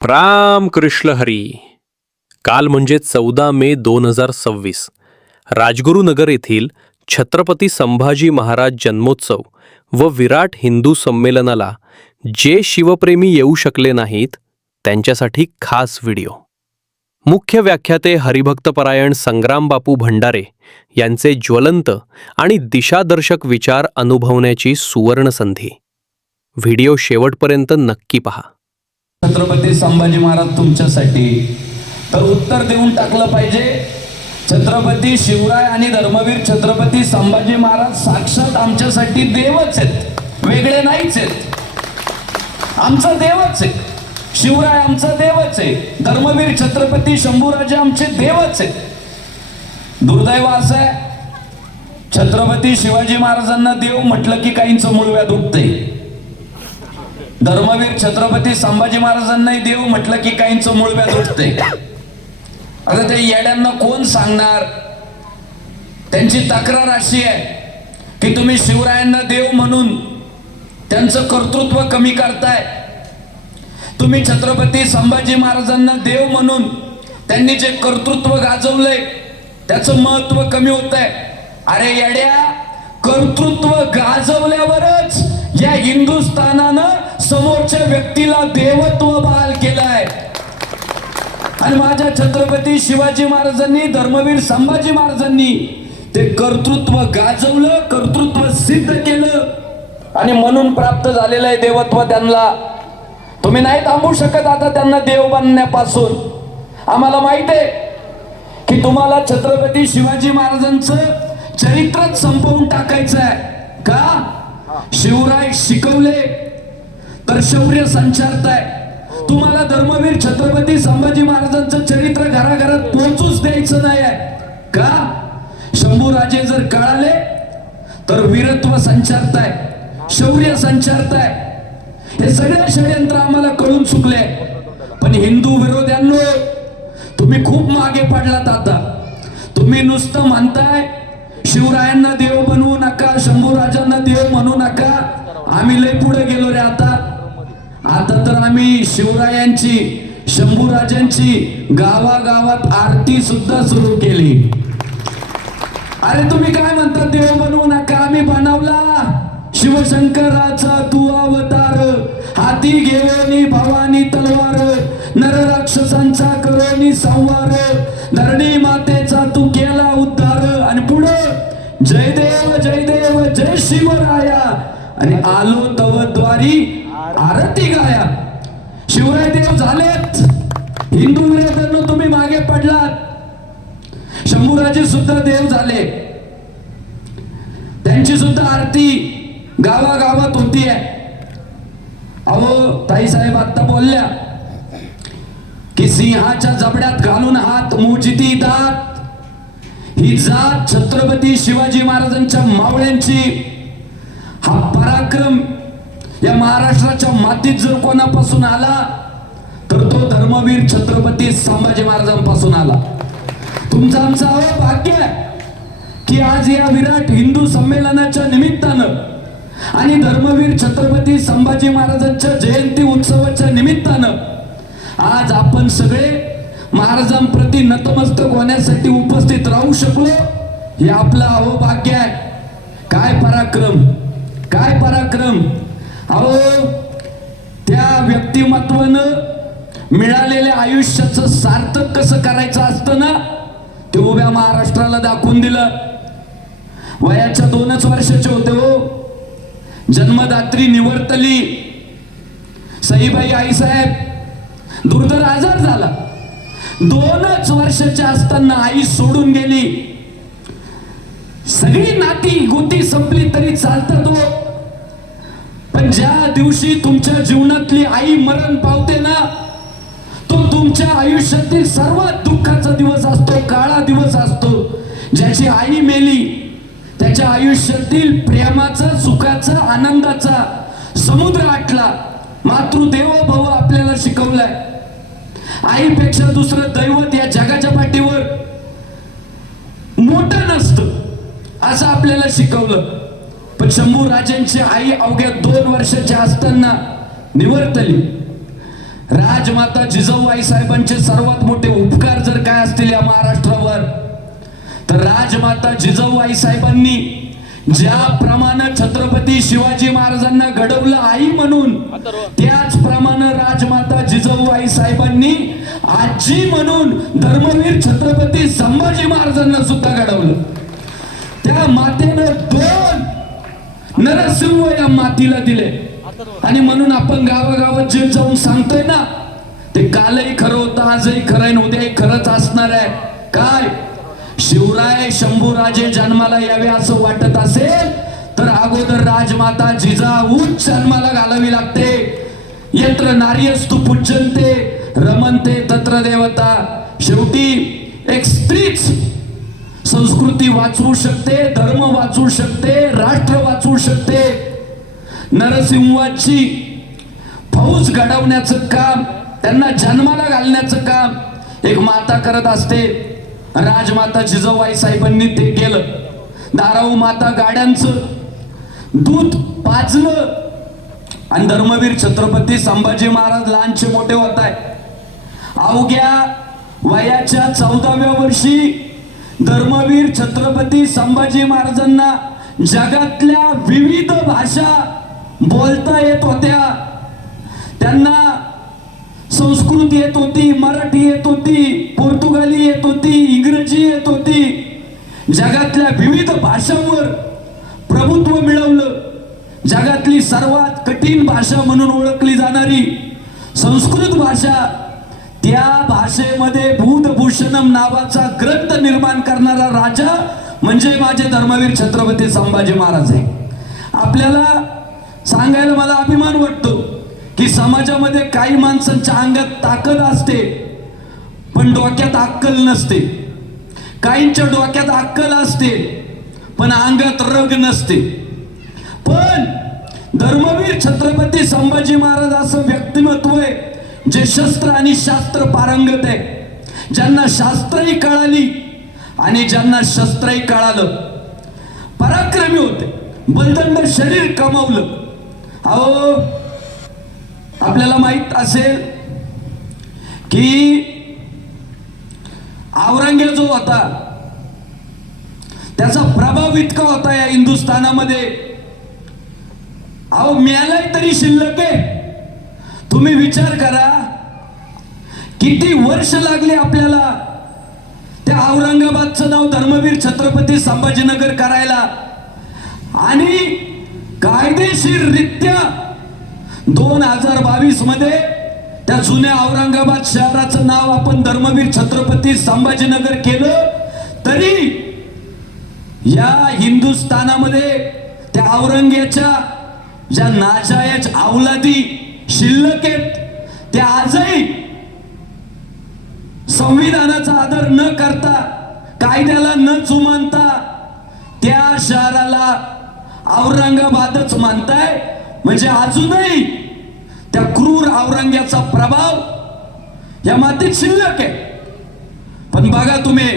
राम कृष्ण हरी. काल म्हणजे 14 मे 2026 राजगुरुनगर येथील छत्रपती संभाजी महाराज जन्मोत्सव व विराट हिंदू संमेलनाला जे शिवप्रेमी येऊ शकले नाहीत त्यांच्यासाठी खास व्हिडिओ. मुख्य व्याख्याते हरिभक्तपरायण संग्राम बापू भंडारे यांचे ज्वलंत आणि दिशादर्शक विचार अनुभवण्याची सुवर्ण संधी. व्हिडिओ शेवटपर्यंत नक्की पहा. छत्रपती संभाजी महाराज तुमच्यासाठी तर उत्तर देऊन टाकलं पाहिजे. छत्रपती शिवराय आणि धर्मवीर छत्रपती संभाजी महाराज साक्षात आमच्यासाठी देवच आहेत, वेगळे नाहीच आहेत. आमचा देवच आहे. शिवराय आमचा देवच आहे. धर्मवीर छत्रपती शंभूराजे आमचे देवच आहेत. दुर्दैव असं आहे, छत्रपती शिवाजी महाराजांना देव म्हटलं की काहींचं मूळव्याध उठतंय. धर्मवीर छत्रपती संभाजी महाराजांनाही देव म्हटलं की काहींचं मूळव्याध उठतंय. आता त्या येड्यांना कोण सांगणार? त्यांची तक्रार अशी आहे की तुम्ही शिवरायांना देव म्हणून त्यांचं कर्तृत्व कमी करताय. तुम्ही छत्रपती संभाजी महाराजांना देव म्हणून त्यांनी जे कर्तृत्व गाजवलंय त्याचं महत्व कमी होत आहे. अरे येड्या, कर्तृत्व गाजवल्यावरच या हिंदुस्थानानं समोरच्या व्यक्तीला देवत्व बहाल केलाय. आणि माझ्या छत्रपती शिवाजी महाराजांनी, धर्मवीर संभाजी महाराजांनी ते कर्तृत्व गाजवलं, कर्तृत्व सिद्ध केलं आणि म्हणून प्राप्त झालेलं आहे देवत्व त्यांना. तुम्ही नाही थांबू शकत आता त्यांना देव बनण्यापासून. आम्हाला माहित आहे की तुम्हाला छत्रपती शिवाजी महाराजांचं चरित्रच संपवून टाकायचं आहे. का? शिवराय शिकवले तर शौर्य संचारताय. तुम्हाला धर्मवीर छत्रपती संभाजी महाराजांचं चरित्र घराघरात पोहोचूच द्यायचं नाही आहे. का? शंभूराजे जर कळाले तर वीरत्व संचारताय, शौर्य संचारताय. हे सगळे षडयंत्र आम्हाला कळून चुकले. पण हिंदू विरोध्यांनो, तुम्ही खूप मागे पडलात. आता तुम्ही नुसतं म्हणताय शिवरायांना देव बनवू नका, शंभूराजांना देव म्हणू नका. आम्ही लय पुढे गेलो रे. आता तर आम्ही शिवरायांची, शंभूराजांची गावागावात आरती सुद्धा सुरू केली. अरे तुम्ही काय म्हणता देव बनवू नका? आम्ही बनवला. शिवशंकराचा तू अवतार, हाती घेऊनी भवानी तलवार, नरराक्षसांचा करोनी संवार, धरणी मातेचा तू केला उद्धार. आणि पुढे जय देव जय देव जय शिवराया, आणि आलो तव द्वारी आरती गाया. शिवराय देव झालेत. हिंदू विरोधांनो तुम्ही मागे पडलात. शंभूराजे सुद्धा देव झाले. त्यांची सुद्धा आरती गावागावात होतीये. अहो ताई साहेब आता बोलल्या की सिंहाच्या जबड्यात घालून हात मोजिती दात. ही जात छत्रपती शिवाजी महाराजांच्या मावळ्यांची. हा पराक्रम या महाराष्ट्राच्या मातीत जर कोणापासून आला तर तो धर्मवीर छत्रपती संभाजी महाराजांपासून आला. तुमचं आमचं भाग्य आहे की आज या विराट हिंदू संमेलनाच्या निमित्तानं आणि धर्मवीर छत्रपती संभाजी महाराजांच्या जयंती उत्सवाच्या निमित्तानं आज आपण सगळे महाराजांप्रती नतमस्तक होण्यासाठी उपस्थित राहू शकलो. हे आपलं अहोभाग्य आहे. काय पराक्रम, काय पराक्रम. अहो त्या व्यक्तिमत्वानं मिळालेल्या आयुष्याचं सार्थक कसं करायचं असतं ना, ते उभ्या महाराष्ट्राला दाखवून दिलं. वयाच्या 2च वर्षाचे होते हो. जन्मदात्री निवर्तली. सईबाई आईसाहेब दुर्धर आजार झाला. 2च वर्षाच्या असताना आई सोडून गेली. सगळी नाती गोती संपली तरी चालतात हो. पण ज्या दिवशी तुमच्या जीवनातली आई मरण पावते ना, तो तुमच्या आयुष्यातील सर्वात दुःखाचा दिवस असतो, काळा दिवस असतो. ज्याची आई मेली त्याच्या आयुष्यातील प्रेमाचा, सुखाचा, आनंदाचा समुद्र आटला. मातृदेवो भव आपल्याला शिकवलाय. आईपेक्षा दुसरं दैवत या जगाच्या पाठीवर मोठं नसतं असं आपल्याला शिकवलं. पण शंभूराजांची आई अवघ्या 2 वर्षाच्या असताना निवर्तली. राजमाता जिजाऊबाई साहेबांचे सर्वात मोठे उपकार जर काय असतील या महाराष्ट्रावर, तर राजमाता जिजाऊबाई साहेबांनी ज्याप्रमाणे छत्रपती शिवाजी महाराजांना घडवलं आई म्हणून, त्याचप्रमाणे राजमाता जिजाऊबाई साहेबांनी आजी म्हणून धर्मवीर छत्रपती संभाजी महाराजांना सुद्धा घडवलं. त्या मातेनं 2 नरसिंह या मातीला दिले. आणि म्हणून आपण गावागावात जे जाऊन सांगतोय ना, ते कालही खरं होतं, आजही खरं आहे, उद्याही खरंच असणार आहे. काय शिवराय शंभूराजे जन्माला यावे असं वाटत असेल तर अगोदर राजमाता जिजाऊच जन्माला घालावी लागते. यत्र नार्यस्तु पूज्यन्ते रमन्ते तत्र देवता. शेवटी एक स्त्रीच संस्कृती वाचवू शकते, धर्म वाचवू शकते, राष्ट्र वाचवू शकते. नरसिंहाची फौज घडवण्याचं काम, त्यांना जन्माला घालण्याचं काम एक माता करत असते. राजमाता जिजाऊबाई साहेबांनी ते केलं. दाराऊ माता गाड्यांचं दूध पाजलं आणि धर्मवीर छत्रपती संभाजी महाराज लहानचे मोठे होत आहे. अवघ्या वयाच्या 14व्या वर्षी धर्मवीर छत्रपती संभाजी महाराजांना जगातल्या विविध भाषा बोलता येत होत्या. त्यांना संस्कृत येत होती, मराठी येत होती, पोर्तुगाली येत होती, इंग्रजी येत होती. जगातल्या विविध भाषांवर प्रभुत्व मिळवलं. जगातली सर्वात कठीण भाषा म्हणून ओळखली जाणारी संस्कृत भाषा, त्या भाषेमध्ये बुधभूषणम नावाचा ग्रंथ निर्माण करणारा राजा म्हणजे माझे धर्मवीर छत्रपती संभाजी महाराज आहे. आपल्याला सांगायला मला अभिमान वाटतो की समाजामध्ये काही माणसांच्या अंगात ताकद असते पण डोक्यात अक्कल नसते. काहींच्या डोक्यात अक्कल असते पण अंगात रग नसते. पण धर्मवीर छत्रपती संभाजी महाराज असं व्यक्तिमत्व आहे जे शस्त्र आणि शास्त्र पारंगत आहे. ज्यांना शास्त्रही कळाली आणि ज्यांना शस्त्रही कळालं. पराक्रमी होते, बलदंड शरीर कमावलं. अहो आपल्याला माहित असेल की औरंगजेब जो होता त्याचा प्रभाव इतका होता या हिंदुस्थानामध्ये. अहो मेलाय तरी शिल्लक आहे. तुम्ही विचार करा किती वर्ष लागली आपल्याला त्या औरंगाबादचं नाव धर्मवीर छत्रपती संभाजीनगर करायला. आणि कायदेशीररित्या 2022 मध्ये त्या जुन्या औरंगाबाद शहराचं नाव आपण धर्मवीर छत्रपती संभाजीनगर केलं तरी या हिंदुस्थानामध्ये त्या औरंगजेबाच्या ज्या नाजायज औलादी शिल्लक आहेत त्या आजही संविधानाचा आदर न करता, कायद्याला न जुमानता त्या शहराला औरंगाबादच मानताय. म्हणजे अजूनही त्या क्रूर औरंगजेबाचा प्रभाव या मातीत शिल्लक आहे. पण बघा तुम्ही,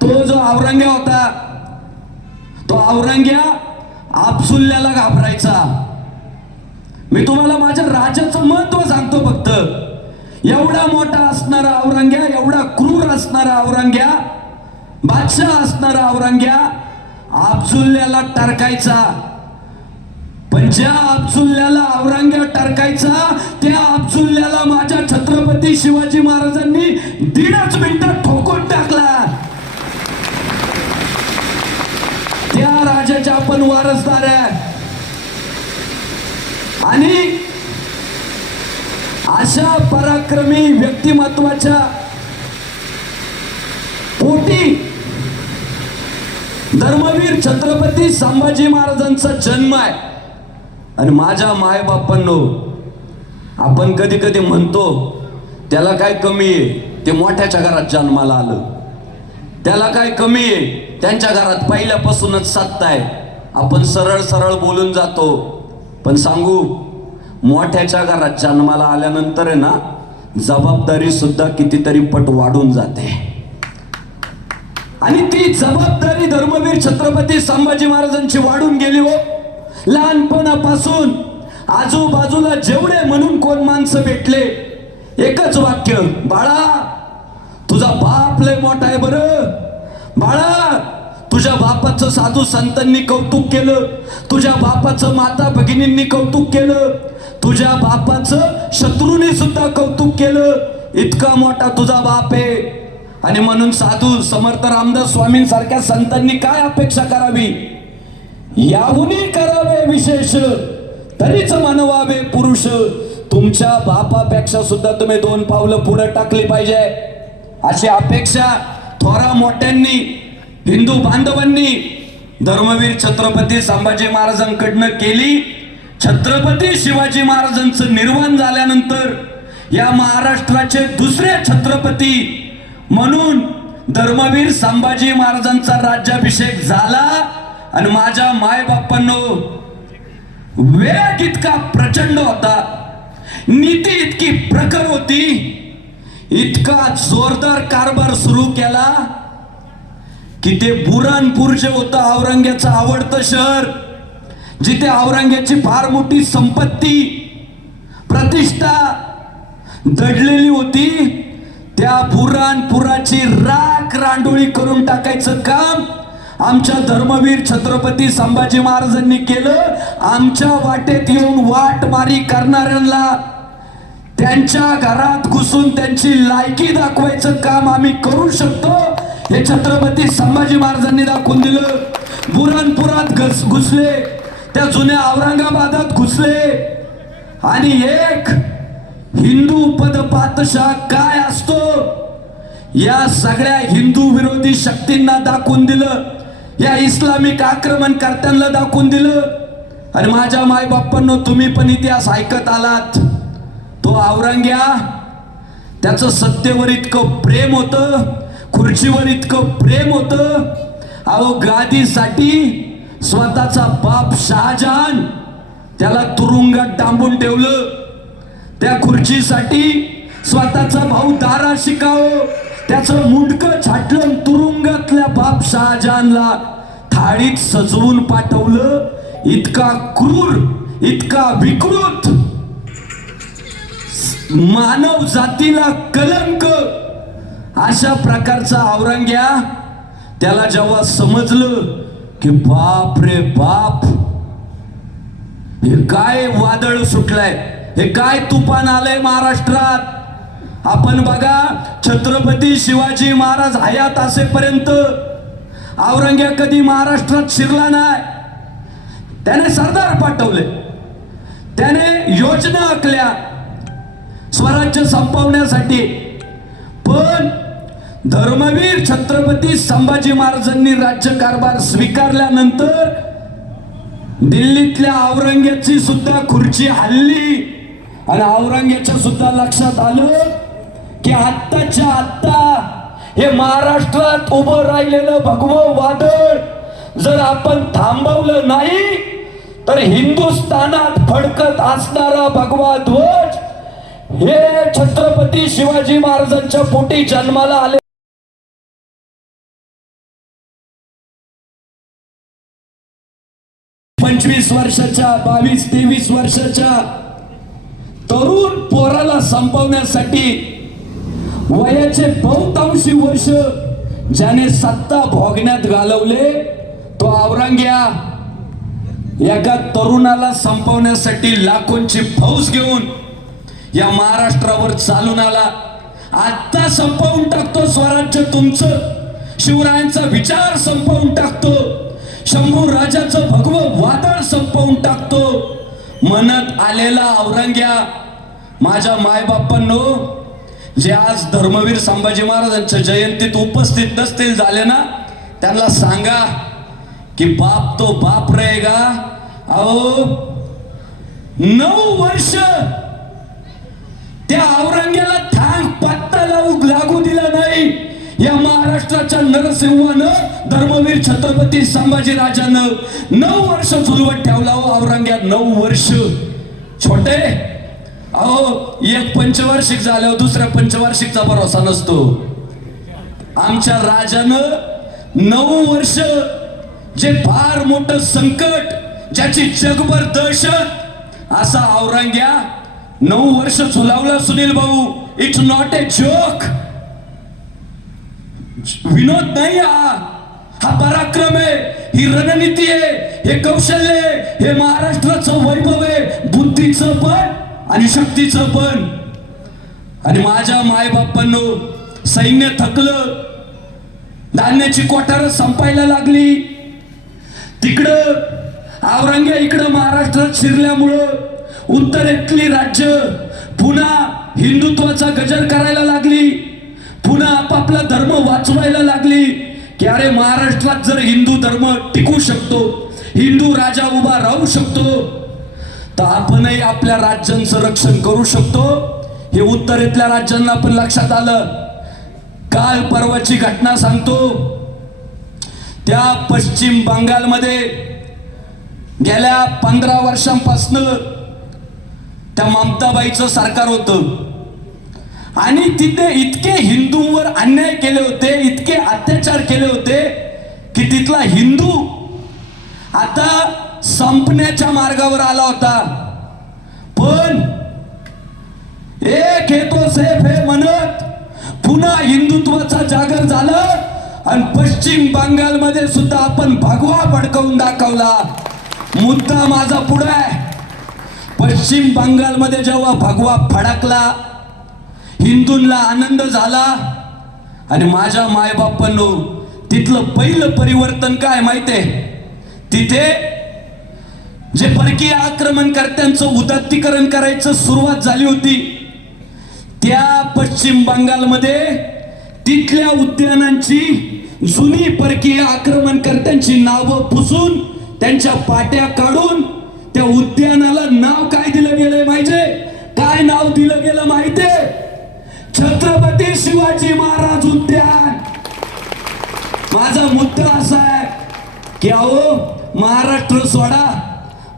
तो जो औरंगजेब होता तो औरंगजेब आपसुल्याला घाबरायचा. मी तुम्हाला माझ्या राजाचं महत्व सांगतो फक्त. एवढा मोठा असणारा औरंगजेब, एवढा क्रूर असणारा औरंगजेब, बादशाह असणारा औरंगजेब आपसुल्याला टरकायचा. पण ज्या आपसुल्याला औरंगजेब टरकायचा त्या आपसुल्याला माझ्या छत्रपती शिवाजी महाराजांनी 1.5 मिनिटात ठोकून टाकला. त्या राजाच्या आपण वारसदार आहे. आणि अशा पराक्रमी व्यक्तिमत्वाच्या पोटी धर्मवीर छत्रपती संभाजी महाराजांचा जन्म आहे. आणि माझ्या मायबापांनो, आपण कधी कधी म्हणतो त्याला काय कमी आहे, ते मोठ्याच्या घरात जन्माला आलं, त्याला काय कमी आहे, त्यांच्या घरात पहिल्यापासूनच सत्ता आहे. आपण सरळ सरळ बोलून जातो. पण सांगू, मोठ्याच्या घरात जन्माला आल्यानंतर आहे ना, जबाबदारी सुद्धा कितीतरी पट वाढून जाते. आणि ती जबाबदारी धर्मवीर छत्रपती संभाजी महाराजांची वाढून गेली. हो, लहानपणापासून आजूबाजूला जेवढे म्हणून कोण माणसं भेटले, एकच वाक्य, बाळा तुझा बाप लय मोठा आहे बरं. बाळा तुझ्या बापाचं साधू संतांनी कौतुक केलं, तुझ्या बापाचं माता भगिनींनी कौतुक केलं, तुझ्या बापाचं शत्रूंनी सुद्धा कौतुक केलं. इतका मोठा तुझा बाप आहे. आणि म्हणून साधू समर्थ रामदास स्वामींसारख्या संतांनी काय अपेक्षा करावी, याहुनी करावे विशेष, तरीच मानवावे पुरुष. तुमच्या बापापेक्षा सुद्धा तुम्ही 2 पावलं पुढे टाकली पाहिजे, अशी अपेक्षा थोरा मोठ्यांनी, हिंदू बांधवांनी धर्मवीर छत्रपती संभाजी महाराजांकडनं केली. छत्रपती शिवाजी महाराजांचं निर्वाण झाल्यानंतर या महाराष्ट्राचे दुसरे छत्रपती म्हणून धर्मवीर संभाजी महाराजांचा राज्याभिषेक झाला. आणि माझ्या मायबापांनो, वेग इतका प्रचंड होता, नीती इतकी प्रखर होती, इतका जोरदार कारभार सुरू केला की ते बुरानपूर जे होतं औरंग्याचं आवडतं शहर, जिथे औरंग्याची फार मोठी संपत्ती प्रतिष्ठा दडलेली होती, त्या बुरानपुराची राख रांडोळी करून टाकायचं काम आमच्या धर्मवीर छत्रपती संभाजी महाराजांनी केलं. आमच्या वाटेत येऊन वाटमारी करणाऱ्यांना त्यांच्या घरात घुसून त्यांची लायकी दाखवायचं काम आम्ही करू शकतो, हे छत्रपती संभाजी महाराजांनी दाखवून दिलं. बुरानपुरात घुसले, त्या जुन्या औरंगाबादात घुसले आणि एक हिंदू पद पातशाह काय असतो या सगळ्या हिंदू विरोधी शक्तींना दाखवून दिलं, या इस्लामिक आक्रमणकर्त्यांना दाखवून दिलं. आणि माझ्या मायबापांनो, तुम्ही पण इतिहास ऐकत आलात. तो औरंग्या, त्याचं सत्तेवर इतकं प्रेम होतं, खुर्चीवर इतकं प्रेम होतं, अहो गादीसाठी स्वतःचा बाप शहाजहान त्याला तुरुंगात डांबून ठेवलं. त्या खुर्चीसाठी स्वतःचा भाऊ दारा शिकाव त्याचं मुंडकं छाटलं, तुरुंगातल्या बाप शहाजहानला थाळीत सजवून पाठवलं. इतका क्रूर, इतका विकृत, मानव जातीला कलंक अशा प्रकारचा औरंग्या, त्याला जेव्हा समजलं की बाप रे बाप, हे काय वादळ सुटलंय, हे काय तुफान आलंय महाराष्ट्रात. आपण बघा, छत्रपती शिवाजी महाराज हयात असेपर्यंत औरंग्या कधी महाराष्ट्रात शिरला नाही. त्याने सरदार पाठवले, त्याने योजना आखल्या स्वराज्य संपवण्यासाठी. पण धर्मवीर छत्रपती संभाजी महाराजांनी राज्यकारभार स्वीकारल्यानंतर दिल्लीतल्या औरंग्याची सुद्धा खुर्ची हल्ली आणि औरंग्याच्या सुद्धा लक्षात आलं की आत्ताच्या आत्ता हे महाराष्ट्रात उभं राहिलेलं भगवं वादळ जर आपण थांबवलं नाही तर हिंदुस्थानात फडकत असणारा भगवा ध्वज हे छत्रपती शिवाजी महाराजांच्या पोटी जन्माला आले. 25 वर्षाच्या 22-23 वर्षाच्या तरुण पोराला संपवण्यासाठी वयाचे बहुतांशी वर्ष ज्याने सत्ता भोगण्यात घालवले, तो औरंग्या एका तरुणाला संपवण्यासाठी लाखोंची फौज घेऊन या महाराष्ट्रावर चालून आला. आता संपवून टाकतो स्वराज्य तुमचं, शिवरायांचा विचार संपवून टाकतो, शंभू राजाचं भगवं वादळ संपवून टाकतो म्हणत आलेला औरंग्या. माझ्या मायबापांनो, जे आज धर्मवीर संभाजी महाराजांच्या जयंतीत उपस्थित नसतील झाले ना, त्यांना सांगा की बाप तो बाप रहेगा. अहो 9 वर्ष त्या औरंग्याला थांग पत्ता लागू दिला नाही. या महाराष्ट्राच्या नरसिंहानं, धर्मवीर छत्रपती संभाजी राजानं 9 वर्ष झुलवत ठेवला. औरंग्या 9 वर्ष. छोटे, अहो एक पंचवार्षिक झाल्यावर दुसऱ्या पंचवार्षिकचा भरोसा नसतो. आमच्या राजानं 9 वर्ष जे फार मोठं संकट, ज्याची जगभर दहशत, असा औरंग्या 9 वर्ष झुलावला सुनील भाऊ. It's not a joke. विनोद नाही हा पराक्रम आहे, ही रणनीती आहे, हे कौशल्य आहे, हे महाराष्ट्राचं वैभव आहे, बुद्धीचं पण आणि शक्तीचं पण. आणि माझ्या मायबापांनो, सैन्य थकलं, धान्याची कोठार संपायला लागली. तिकडं औरंग्या इकडं महाराष्ट्रात शिरल्यामुळं उत्तरेतली राज्य पुन्हा हिंदुत्वाचा गजर करायला लागली, पुन्हा आपापला धर्म वाचवायला लागली. की अरे महाराष्ट्रात जर हिंदू धर्म टिकू शकतो, हिंदू राजा उभा राहू शकतो, तर आपणही आपल्या राज्यांचं रक्षण करू शकतो. हे उत्तरेतल्या राज्यांना पण लक्षात आलं. काल परवाची घटना सांगतो. त्या पश्चिम बंगालमध्ये गेल्या 15 वर्षांपासून त्या ममताबाईचं सरकार होतं आणि तिथे इतके हिंदूंवर अन्याय केले होते, इतके अत्याचार केले होते की तिथला हिंदू आता संपण्याच्या मार्गावर आला होता. पण एक हे तो सेफ हे म्हणत पुन्हा हिंदुत्वाचा जागर झाला आणि पश्चिम बंगालमध्ये सुद्धा आपण भगवा भडकवून दाखवला. मुद्दा माझा पुढे आहे. पश्चिम बंगालमध्ये जेव्हा भगवा फडकला, हिंदूंना आनंद झाला. आणि माझ्या मायबापांनो, तिथलं पहिलं परिवर्तन काय माहितीये? तिथे जे परकीय आक्रमणकर्त्यांचं उदात्तीकरण करायचं सुरुवात झाली होती, त्या पश्चिम बंगालमध्ये तिथल्या उद्यानांची जुनी परकीय आक्रमणकर्त्यांची नावं पुसून त्यांच्या पाट्या काढून त्या उद्यानाला नाव काय दिलं गेलंय माहितीये? काय नाव दिलं गेलं माहितीये? छत्रपती शिवाजी महाराज उद्यान. माझा मुद्दा असा आहे की अहो, महाराष्ट्र सोडा,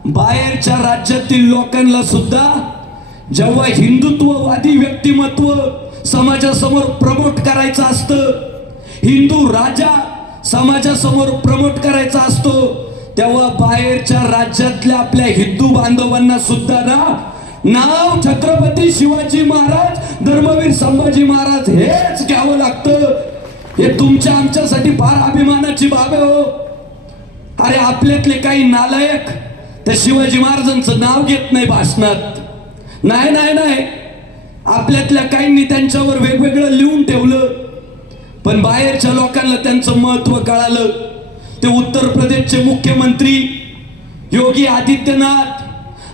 बाहेरच्या राज्यातील लोकांना सुद्धा जेव्हा हिंदुत्ववादी व्यक्तिमत्व समाजासमोर प्रमोट करायचं असतं, हिंदू राजा समाजासमोर प्रमोट करायचा असतो, तेव्हा बाहेरच्या राज्यातल्या आपल्या हिंदू बांधवांना सुद्धा नाव छत्रपती शिवाजी महाराज, धर्मवीर संभाजी महाराज हेच घ्यावं लागतं. हे तुमच्या आमच्यासाठी फार अभिमानाची बाब आहे हो. अरे आपल्यातले काही नालायक त्या शिवाजी महाराजांचं नाव घेत नाही भाषणात. नाही नाही नाही, आपल्यातल्या काहींनी त्यांच्यावर वेगवेगळं लिहून ठेवलं, पण बाहेरच्या लोकांना त्यांचं महत्व कळालं. ते उत्तर प्रदेशचे मुख्यमंत्री योगी आदित्यनाथ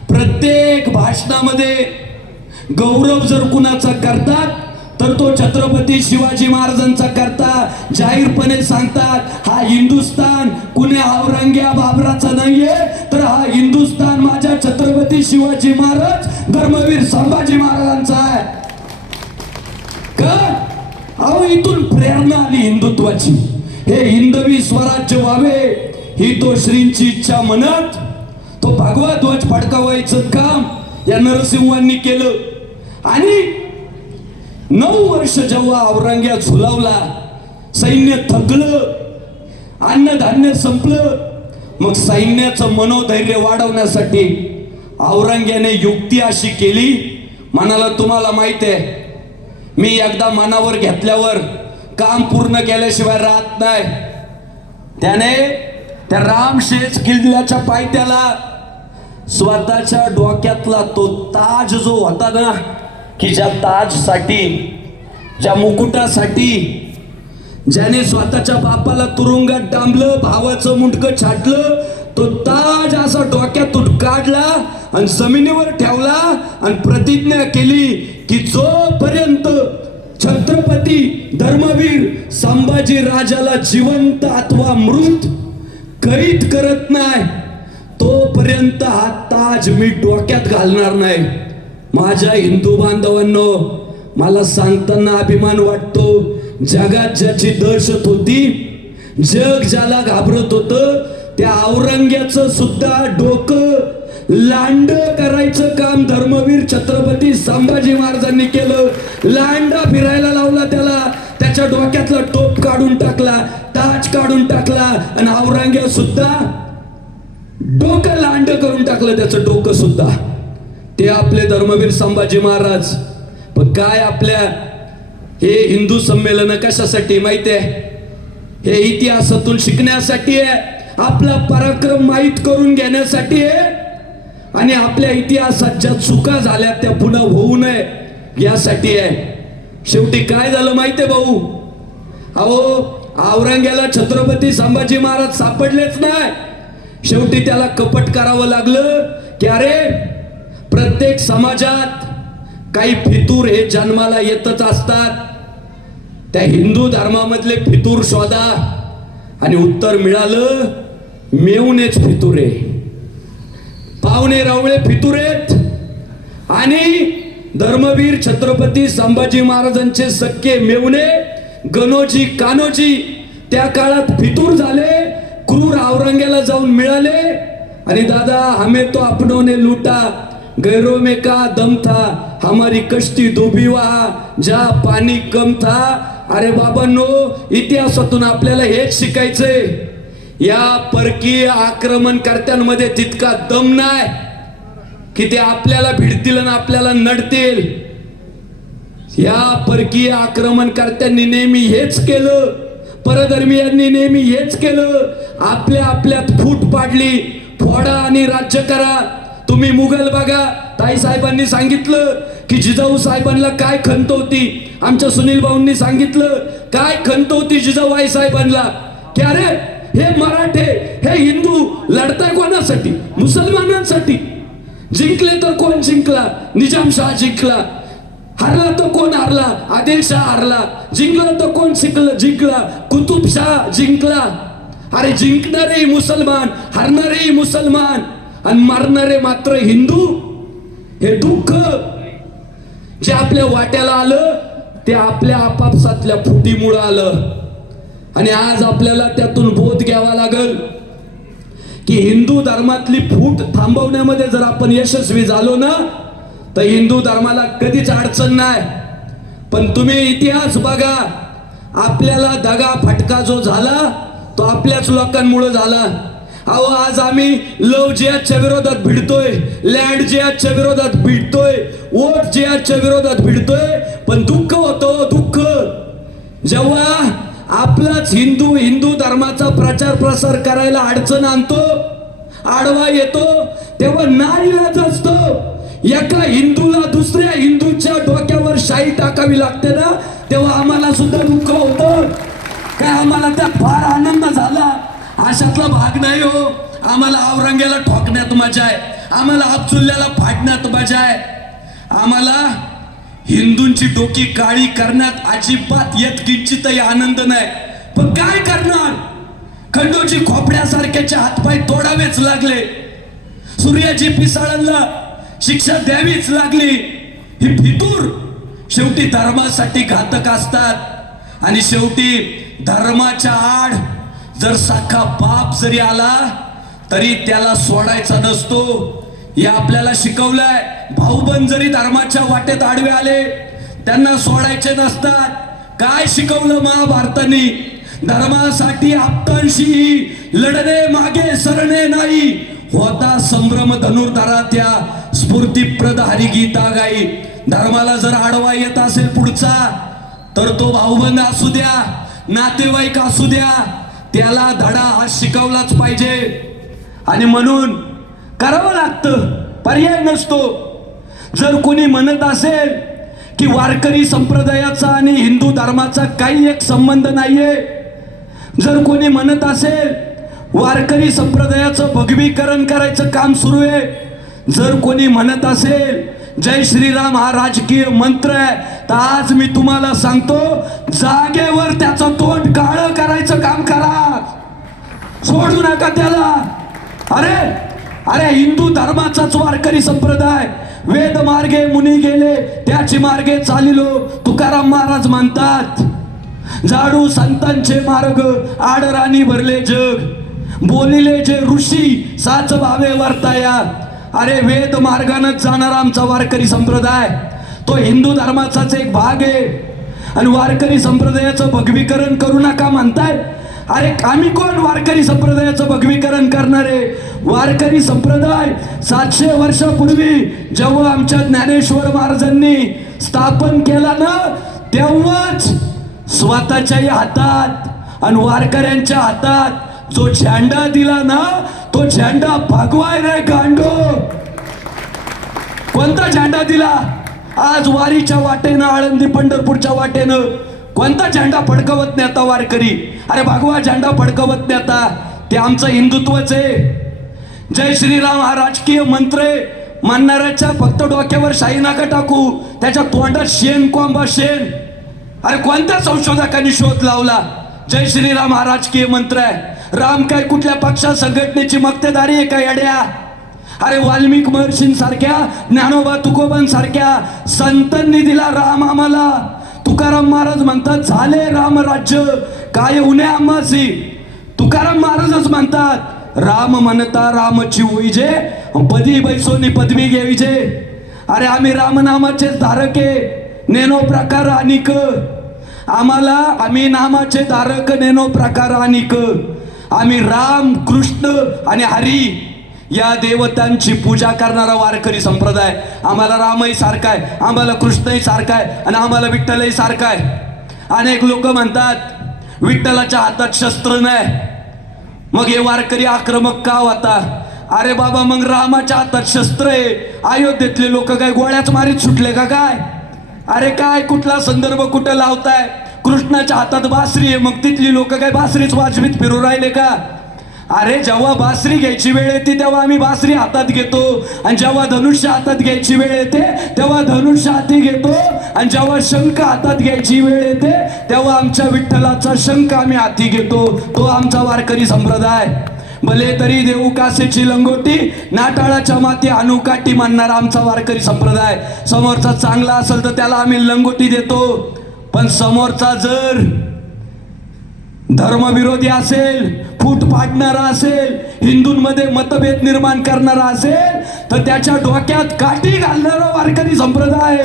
प्रत्येक भाषणामध्ये गौरव जर कुणाचा करतात तर तो छत्रपती शिवाजी महाराजांचा करता. जाहीरपणे सांगतात, हा हिंदुस्थान कुणी औरंग्या बाबराचा नाहीये, तर हा हिंदुस्थान माझ्या छत्रपती शिवाजी महाराज, धर्मवीर संभाजी महाराजांचा आहे. का? अहो, इथून प्रेरणा आली हिंदुत्वाची. हे हिंदवी स्वराज्य व्हावे ही तो श्रींची इच्छा म्हणत तो भगवा ध्वज फडकावायचं काम या नरसिंहांनी केलं. आणि 9 वर्ष जेव्हा औरंग्या झुलावला, सैन्य थकलं, अन्नधान्य संपलं, मग सैन्याचं मनोधैर्य वाढवण्यासाठी औरंग्याने युक्ती अशी केली. मनाला तुम्हाला माहित आहे, मी एकदा मनावर घेतल्यावर काम पूर्ण केल्याशिवाय राहत नाही. त्याने त्या रामशेज किल्ल्याच्या पायथ्याला स्वतःच्या डोक्यातला तो ताज जो होता ना, की ज्या ताजसाठी, ज्या मुकुटासाठी ज्याने स्वतःच्या बापाला तुरुंगात डांबलं, भावाचं मुंडकं छाटलं, तो ताज असा डोक्यातून काढला आणि जमिनीवर ठेवला आणि प्रतिज्ञा केली की जोपर्यंत छत्रपती धर्मवीर संभाजी राजाला जिवंत अथवा मृत कैद करत नाही, तोपर्यंत हा ताज मी डोक्यात घालणार नाही. माझ्या हिंदू बांधवांनो, मला सांगताना अभिमान वाटतो. जगात ज्याची दहशत होती, जग ज्याला घाबरत होतं, त्या औरंग्याचं सुद्धा डोकं लांड करायचं काम धर्मवीर छत्रपती संभाजी महाराजांनी केलं. लांडा फिरायला लावला त्याला, त्याच्या डोक्यातला टोप काढून टाकला, ताज काढून टाकला आणि औरंग्या सुद्धा डोकं लांड करून टाकलं त्याचं डोकं सुद्धा. ते आपले धर्मवीर संभाजी महाराज. पण काय आपल्या हे हिंदू संमेलन कशासाठी माहिती आहे? हे इतिहासातून शिकण्यासाठी आहे, आपला पराक्रम माहीत करून घेण्यासाठी आहे, आणि आपल्या इतिहासात ज्या चुका झाल्या त्या पुन्हा होऊ नये यासाठी आहे. शेवटी काय झालं माहिती आहे भाऊ? अहो औरंग्याला छत्रपती संभाजी महाराज सापडलेच नाही. शेवटी त्याला कपट करावं लागलं की अरे प्रत्येक समाजात काही फितूर हे जन्माला येतच असतात, त्या हिंदू धर्मामधले फितूर शोधा. आणि उत्तर मिळालं, मेवणेच फितूर आहे, पावणे रावळे फितूर आहेत. आणि धर्मवीर छत्रपती संभाजी महाराजांचे सख्खे मेवणे गणोजी कान्होजी त्या काळात फितूर झाले, क्रूर औरंग्याला जाऊन मिळाले. आणि दादा हमें तो अपनों ने लूटा, गैरों में का दम था, हमारी कश्ती डूबी वहा जा पाणी कम था. अरे बाबांनो, इतिहासातून आपल्याला हेच शिकायचंय, या परकीय आक्रमणकर्त्यांमध्ये तितका दम नाही की ते आपल्याला भिडतील आणि आपल्याला नडतील. या परकीय आक्रमणकर्त्यांनी नेहमी हेच केलं, परधर्मीयांनी नेहमी हेच केलं, आपल्या आपल्यात फूट पाडली, फोडा आणि राज्य करा. तुम्ही मुघल बघा, ताई साहेबांनी सांगितलं की जिजाऊ साहेबांना काय खंत होती, आमच्या सुनील भाऊंनी सांगितलं काय खंत होती जिजाऊबाई साहेबांना, की अरे हे मराठे हे हिंदू लढताय कोणासाठी? मुसलमानांसाठी. जिंकले तर कोण जिंकला? निजामशाह जिंकला. हरला तर कोण हरला? आदिलशाह हरला. जिंकला तर कोण जिंकला? कुतुबशाह जिंकला. अरे जिंकणारे मुसलमान, हरणारे मुसलमान, आणि मरणारे मात्र हिंदू. हे दुःख जे आपल्या वाट्याला आलं ते आपल्या आपापसातल्या फुटीमुळे आलं. आणि आज आपल्याला त्यातून बोध घ्यावा लागल की हिंदू धर्मातली फूट थांबवण्यामध्ये जर आपण यशस्वी झालो ना तर हिंदू धर्माला कधीच अडचण नाही. पण तुम्ही इतिहास बघा, आपल्याला दगा फटका जो झाला तो आपल्याच लोकांमुळे झाला. अहो आज आम्ही लव जिहादच्या विरोधात भिडतोय, लँड जिहादच्या विरोधात भिडतोय, वोट जिहादच्या विरोधात भिडतोय, पण दुःख होतं, दुःख जेव्हा आपलाच हिंदू धर्माचा प्रचार प्रसार करायला अडचण आणतो, आडवा येतो, तेव्हा नाईलाज असतो. एका हिंदूला दुसऱ्या हिंदूच्या डोक्यावर शाई टाकावी लागते ना, तेव्हा आम्हाला सुद्धा दुःख होतं. काय आम्हाला त्यात फार आनंद झाला? अशातला भाग नाही हो. आम्हाला औरंग्याला ठोकण्यात मजा आहे, आम्हाला अब्दुल्ल्याला फाडण्यात मजा आहे, आम्हाला हिंदूंची डोकी काळी करण्यात अजिबात किंचितही आनंद नाही. पण काय करणार? खंडोजी खोपड्यासारख्याचे हातपाय तोडावेच लागले, सूर्याजी पिसाळांना शिक्षा द्यावीच लागली. ही फितूर शेवटी धर्मासाठी घातक असतात. आणि शेवटी धर्माच्या आड जर साखा बाप जरी आला तरी त्याला सोडायचा नसतो. हे आपल्याला शिकवलंय. भाऊबंद जरी धर्माच्या वाटेत आडवे आले त्यांना सोडायचे नसतात. काय शिकवलं महाभारताने? धर्मासाठी आप्तांशी लढणे, मागे सरणे नाही, होता संभ्रम धनुर्धरा त्या स्फूर्तीप्रद हरिगीता गाई. धर्माला जर आडवा येत असेल पुढचा तर तो भाऊबंद असू द्या, नातेवाईक असू द्या, त्याला धडा हा शिकवलाच पाहिजे. आणि म्हणून करावं लागतं, पर्याय नसतो. जर कोणी म्हणत असेल की वारकरी संप्रदायाचा आणि हिंदू धर्माचा काही एक संबंध नाहीये, जर कोणी म्हणत असेल वारकरी संप्रदायाचं भगवीकरण करायचं काम सुरू आहे, जर कोणी म्हणत असेल जय श्रीराम हा राजकीय मंत्र आहे, तर आज मी तुम्हाला सांगतो जागेवर त्याचं तोंड काळं करायचं काम करा, सोडू नका त्याला. अरे अरे हिंदू धर्माचाच वारकरी संप्रदाय, वेद मार्गे मुनी गेले त्याची मार्गे चालिलो, तुकाराम महाराज म्हणतात. जाडू संतांचे मार्ग आडराणी भरले जग, बोलिले जे ऋषी साच भावे वर्ताया. अरे वेद मार्गानच जाणारा आमचा वारकरी संप्रदाय, तो हिंदू धर्माचाच एक भाग आहे. आणि वारकरी संप्रदायाचं भगवीकरण करू नका म्हणताय. अरे आम्ही कोण वारकरी संप्रदायाचं भगवीकरण करणारे? वारकरी संप्रदाय 700 वर्षापूर्वी जेव्हा आमच्या ज्ञानेश्वर महाराजांनी स्थापन केला ना, तेव्हाच स्वतःच्याही हातात आणि वारकऱ्यांच्या हातात जो झेंडा दिला ना, तो झेंडा भगवाय रे गांडो. कोणता झेंडा दिला? आज वारीच्या वाटेनं, आळंदी पंढरपूरच्या वाटेनं कोणता झेंडा फडकवत नेता वारकरी? अरे भगवा झेंडा फडकवत नेता. ते आमचं हिंदुत्वच आहे. जय श्रीराम हा राजकीय मंत्र आहे. म्हणणाऱ्याच्या फक्त डोक्यावर शाही नका टाकू, त्याच्या तोंडात शेण कोंबा शेण. अरे कोणत्या संशोधकांनी शोध लावला? जय श्रीराम हा राजकीय मंत्र आहे. राम काय कुठल्या पक्षा संघटनेची मक्तेदारी आहे का येड्या? अरे वाल्मिक महर्षींसारख्या, ज्ञानोबा तुकोबांसारख्या संतांनी दिला राम आम्हाला. तुकाराम महाराज म्हणतात झाले राम राज्य काय उन्हे आम्हासी. तुकाराम महाराजच म्हणतात राम म्हणता रामची उईजे, पदी बैसोनी पदवी घ्यावीजे. अरे आम्ही रामनामाचे धारके, नेनो प्रकार अनिक. आम्ही नामाचे धारक, नेनो प्रकार अनिक. आम्ही राम, कृष्ण आणि हरी या देवतांची पूजा करणारा वारकरी संप्रदाय. आम्हाला रामही सारखा आहे, आम्हाला कृष्णही सारखा आहे आणि आम्हाला विठ्ठलही सारखा आहे. अनेक लोक म्हणतात विठ्ठलाच्या हातात शस्त्र नाही, मग हे वारकरी आक्रमक का होता? अरे बाबा, मग रामाच्या हातात शस्त्र आहे, अयोध्येतले लोक काय गोळ्याच मारीत सुटले का काय? अरे काय कुठला संदर्भ कुठं लावताय? कृष्णाच्या हातात बासरी आहे, मग तिथली लोक काय बासरीच वाजवीत फिरू राहिले का? अरे जेव्हा बासरी घ्यायची वेळ येते तेव्हा आम्ही बासरी हातात घेतो, आणि जेव्हा धनुष्य हातात घ्यायची वेळ येते तेव्हा धनुष्य हाती घेतो, आणि जेव्हा शंख हातात घ्यायची वेळ येते तेव्हा आमच्या विठ्ठलाचा शंख आम्ही हाती घेतो. तो आमचा वारकरी संप्रदाय. भले तरी देऊ कासेची लंगोटी, नाटाळाच्या माती आणू काठी म्हणणारा आमचा वारकरी संप्रदाय. समोरचा चांगला असेल तर त्याला आम्ही लंगोटी देतो, पण समोरचा जर धर्मविरोधी असेल, फूट पाडणारा असेल, हिंदूंमध्ये मतभेद निर्माण करणारा असेल, तर त्याच्या डोक्यात काठी घालणारा वारकरी संप्रदाय.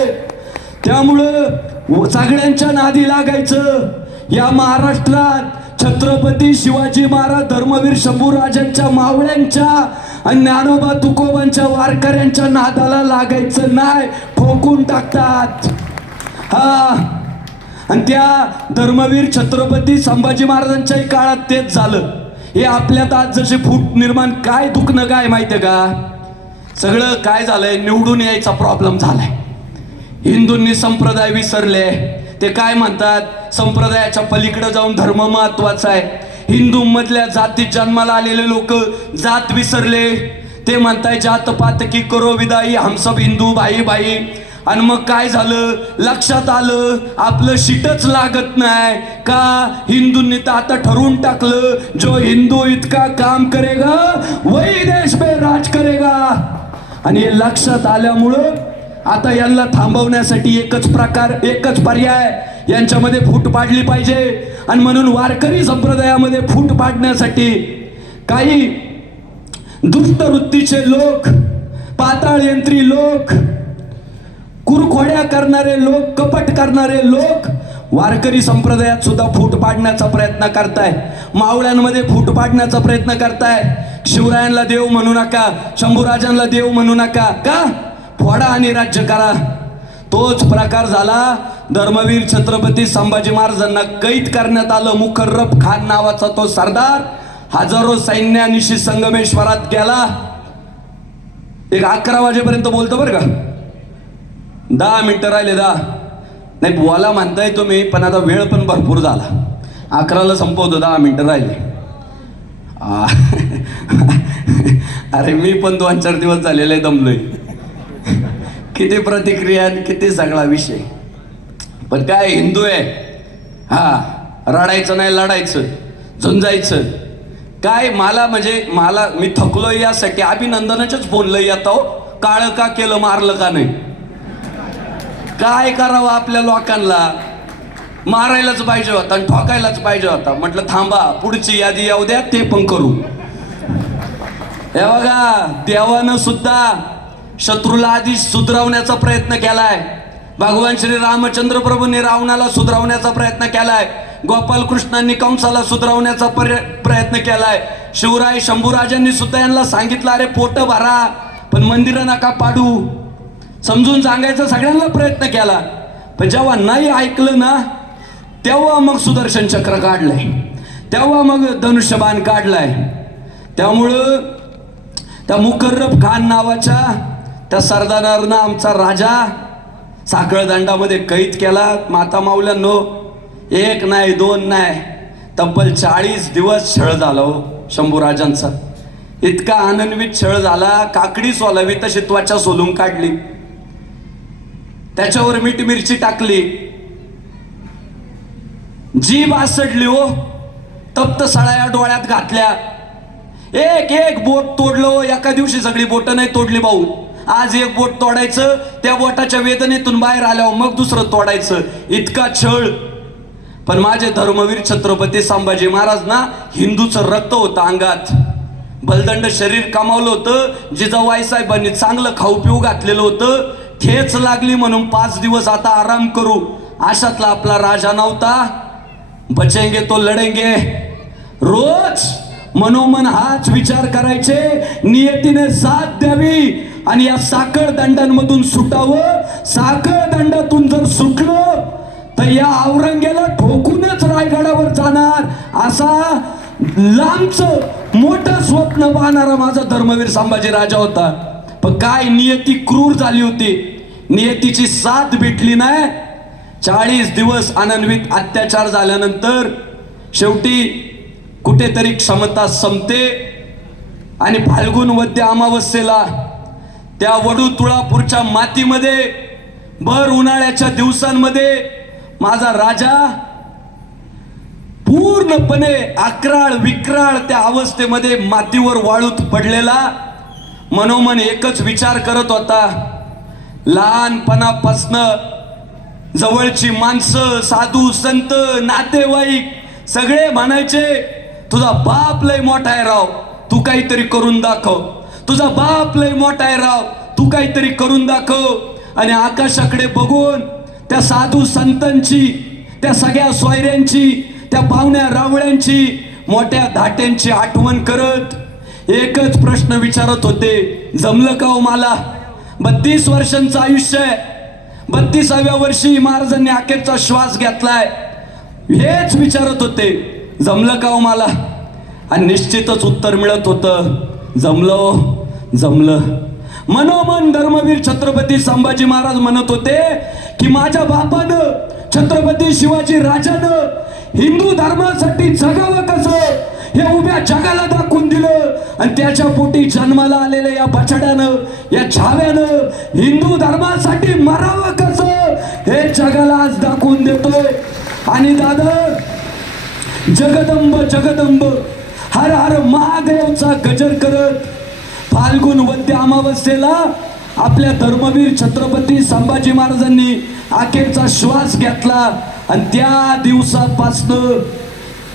त्यामुळं सगळ्यांच्या नादी लागायचं. या महाराष्ट्रात छत्रपती शिवाजी महाराज, धर्मवीर शंभूराजांच्या मावळ्यांच्या आणि ज्ञानोबा तुकोबांच्या वारकऱ्यांच्या नादाला लागायचं नाही, ठोकून टाकतात. हा, आणि त्या धर्मवीर छत्रपती संभाजी महाराजांच्याही काळात तेच झालं. हे आपल्यात आज जसे फूट निर्माण, काय दुखणं काय माहितीये का? सगळं काय झालंय, निवडून यायचा प्रॉब्लेम झालाय. हिंदूंनी संप्रदाय विसरले. ते काय म्हणतात, संप्रदायाच्या पलीकडे जाऊन धर्म महत्वाचा आहे. हिंदू मधल्या जातीत जन्माला आलेले लोक जात विसरले. ते म्हणताय जात पात की करो विदाई, हम सब हिंदू भाई भाई. आणि मग काय झालं, लक्षात आलं आपलं शीटच लागत नाही का? हिंदूंनी तर आता ठरवून टाकलं, जो हिंदू इतका काम करेगा वही देश पे राज करेगा. आणि हे लक्षात आल्यामुळं आता यांना थांबवण्यासाठी एकच पर्याय, यांच्यामध्ये फूट पाडली पाहिजे. आणि म्हणून वारकरी संप्रदायामध्ये फूट पाडण्यासाठी काही दुष्ट वृत्तीचे लोक, पाताळ यंत्री लोक, कुरखोड्या करणारे लोक, कपट करणारे लोक वारकरी संप्रदायात सुद्धा फूट पाडण्याचा प्रयत्न करताय. मावळ्यांमध्ये फूट पाडण्याचा प्रयत्न करताय. शिवरायांना देव म्हणू नका, शंभूराजांना देव म्हणू नका. का? फोडा आणि राज्य करा. तोच प्रकार झाला. धर्मवीर छत्रपती संभाजी महाराजांना कैद करण्यात आलं. मुकर्रब खान नावाचा तो सरदार हजारो सैन्यानिशी संगमेश्वरात गेला. 11 वाजेपर्यंत बोलतो बरं का, 10 मिनिटं राहिले. 10 नाही बोला म्हणताय तुम्ही, पण आता वेळ पण भरपूर झाला. 11ला संपवतो, 10 मिनिटं राहिले. अरे मी पण 2-4 दिवस झालेले दमलोय. किती प्रतिक्रिया, किती सगळा विषय. पण काय हिंदू आहे, हा रडायचं नाही, लढायचं, झुंजायचं. काय मला मी थकलोय यासाठी अभिनंदनाच्याच फोनला येतो. काळ का केलं, मारलं का नाही? काय करावं, आपल्या लोकांना मारायलाच पाहिजे होता आणि ठोकायलाच पाहिजे होता. म्हटलं थांबा, पुढची यादी येऊ द्या, ते पण करू. हे बघा, देवानं सुद्धा शत्रूला आधी सुधरवण्याचा प्रयत्न केलाय. भगवान श्री रामचंद्र प्रभूंनी रावणाला सुधरवण्याचा प्रयत्न केलाय. गोपालकृष्णांनी कंसाला सुधारवण्याचा प्रयत्न केलाय. शिवराय शंभूराजांनी सुद्धा यांना सांगितलं, अरे पोट भरा पण मंदिरं नका पाडू, समजून सांगायचा सगळ्यांना प्रयत्न केला. पण जेव्हा नाही ऐकलं ना, तेव्हा मग सुदर्शन चक्र काढलंय, तेव्हा मग धनुष्यबाण काढलाय. त्यामुळं त्या मुकर्रब खान नावाच्या त्या सरदारांना आमचा राजा साखळदंडामध्ये कैद केला. माता माऊल्यांनो, एक नाही दोन नाही, तब्बल 40 दिवस छळ झाला हो शंभूराजांचा. इतका आनंदवित छळ झाला, काकडी सोलावी तशी त्वचा सोलून काढली, त्याच्यावर मीठ मिरची टाकली, जीभ आसडली हो, तप्त सळाया डोळ्यात घातल्या, एक एक बोट तोडलो. एका दिवशी सगळी बोट नाही तोडली भाऊ. आज एक बोट तोडायचं, त्या बोटाच्या वेदनेतून बाहेर आल्यावर मग दुसरं तोडायचं, इतका छळ. पण माझे धर्मवीर छत्रपती संभाजी महाराज ना, हिंदूचं रक्त होतं अंगात, बलदंड शरीर कमावलं होतं. जिजाबाई साहेबांनी चांगलं खाऊ पिऊ घातलेलं होतं. ठेच लागली म्हणून 5 दिवस आता आराम करू, अशातला आपला राजा नव्हता. बचेंगे तो लढेंगे. रोज मनोमन हाच विचार करायचे, नियतीने साथ द्यावी आणि या साखळ दंडांमधून सुटावं. साखळ दंडातून जर सुटलं तर या औरंगेला ठोकूनच रायगडावर जाणार, असा लांबचं मोठं स्वप्न पाहणारा माझा धर्मवीर संभाजी राजा होता. पण काय नियती क्रूर झाली होती, नियतीची साथ भेटली नाही. 40 दिवस आनंदवित अत्याचार झाल्यानंतर शेवटी कुठेतरी क्षमता संपते आणि फाल्गुन वद्य अमावस्येला त्या वडू तुळापूरच्या मातीमध्ये भर उन्हाळ्याच्या दिवसांमध्ये माझा राजा पूर्णपणे अक्राळ विक्राळ त्या अवस्थेमध्ये मातीवर वाळूत पडलेला मनोमन एकच विचार करत होता. लहानपणापासनं जवळची माणसं, साधू संत, नातेवाईक सगळे म्हणायचे, तुझा बाप लय मोठा आहे राव, तू काहीतरी करून दाखव, तुझा बाप लय मोठा आहे राव, तू काहीतरी करून दाखव. आणि आकाशाकडे बघून त्या साधू संतांची, त्या सगळ्या सोयऱ्यांची, त्या पाहुण्या रावळ्यांची, मोठ्या धाट्यांची आठवण करत एकच प्रश्न विचारत होते, जमलं का हो मला? 32 वर्षांचं आयुष्य आहे, 32व्या वर्षी महाराजांनी अखेरचा श्वास घेतलाय. हेच विचारत होते, जमलं का हो मला? आणि निश्चितच उत्तर मिळत होतं, जमलं जमलं. मनोमन धर्मवीर छत्रपती संभाजी महाराज म्हणत होते की माझ्या बापानं, छत्रपती शिवाजी राजानं हिंदू धर्मासाठी जगावं कसं हे उभ्या जगाला दाखवून दिलं. आणि त्याच्या पोटी जन्माला आलेल्या या बछड्यानं, या छाव्यानं हिंदू धर्मासाठी मरावं कसं हे जगाला आज दाखवून देतोय. आणि दादा, जगदंब जगदंब हर हर महादेवचा गजर करत फाल्गुन वद्य अमावस्येला आपल्या धर्मवीर छत्रपती संभाजी महाराजांनी अखेरचा श्वास घेतला. आणि त्या दिवसापासनं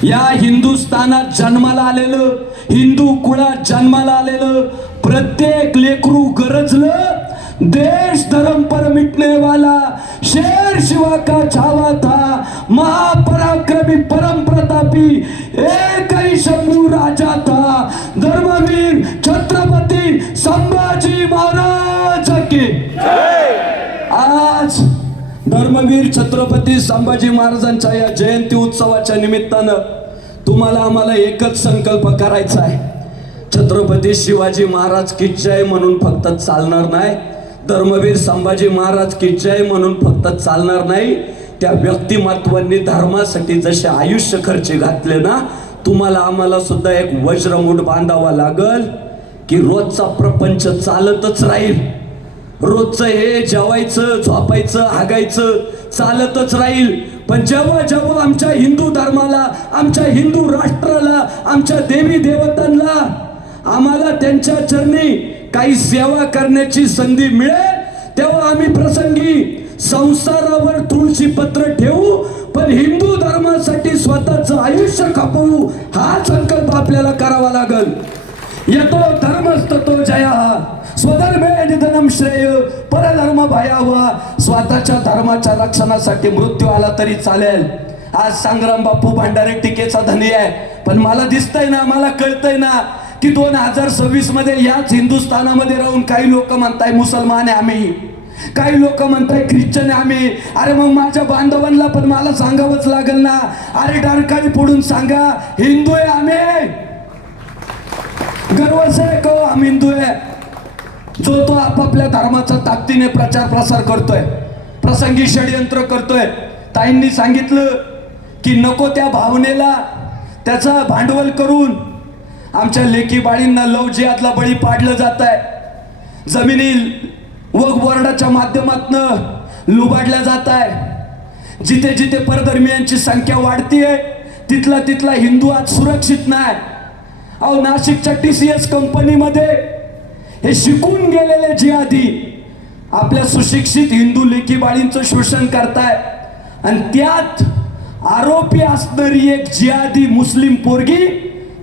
या हिंदुस्थानात जन्माला आलेलं, हिंदू कुळात जन्माला आलेलं प्रत्येक लेकरू गरजलं, देश धर्म पर मिटने वाला शेर शिवा का छावा था, महापराक्रमी परम प्रतापी एक ही शंभू राजा था, धर्मवीर छत्रपती संभाजी महाराज की. आज धर्मवीर छत्रपती संभाजी महाराजांच्या या जयंती उत्सवाच्या निमित्तानं तुम्हाला आम्हाला एकच संकल्प करायचा आहे, छत्रपती शिवाजी महाराज की जय म्हणून फक्त चालणार नाही, धर्मवीर संभाजी महाराज की जय म्हणून फक्त चालणार नाही. त्या व्यक्तिमत्वांनी धर्मासाठी जसे आयुष्य खर्ची घातले ना, तुम्हाला आम्हाला सुद्धा एक वज्रमूठ बांधावा लागल की रोजचा प्रपंच चालतच राहील, रोजचं हे जेवायचं, झोपायचं, हागायचं चालतच राहील. पण जेव्हा जेव्हा आमच्या हिंदू धर्माला, आमच्या हिंदू राष्ट्राला, आमच्या देवी देवतांना आम्हाला त्यांच्या चरणी काही सेवा करण्याची संधी मिळेल, तेव्हा आम्ही प्रसंगी संसारावर तुळशी पत्र ठेवू, पण हिंदू धर्मासाठी स्वतःचं आयुष्य खपवू. हा संकल्प आपल्याला करावा लागल. येतो धर्मस्ततो जया, स्वधर्मे निधनम श्रेय, परधर्म भयावह. स्वतःच्या धर्माच्या रक्षणासाठी मृत्यू आला तरी चालेल, आज संग्राम बापू भांडारे टीकेचा धनी आहे, पण मला दिसतंय ना, मला कळतंय ना की 2026 मध्ये याच हिंदुस्थानामध्ये राहून काही लोक म्हणताय मुसलमान आहे आम्ही, काही लोक म्हणताय ख्रिश्चन आहे आम्ही. अरे मग माझ्या बांधवांना पण मला सांगावंच लागेल ना, अरे डारकाळी फोडून सांगा हिंदू आहे आम्ही, गर्व से कहो हम हिंदू आहे. जो तो आपापल्या धर्माचा ताकदीने प्रचार प्रसार करतोय, प्रसंगी षडयंत्र करतोय. ताईंनी सांगितलं की नको त्या भावनेला त्याचा भांडवल करून आमच्या लेकी बाळींना लव जिहादला बळी पाडलं जात आहे, जमिनी वक्फ बोर्डाच्या माध्यमातून लुबाडल्या जात आहे. जिथे जिथे परधर्मीयांची संख्या वाढतीये तिथला तिथला हिंदू आज सुरक्षित नाही. अहो नाशिकच्या TCS कंपनीमध्ये हे शिकून गेलेले जिहादी आपल्या सुशिक्षित हिंदू लेकी बाळींचं शोषण करताय, आणि त्यात आरोपी असणारी एक जिहादी मुस्लिम पोरगी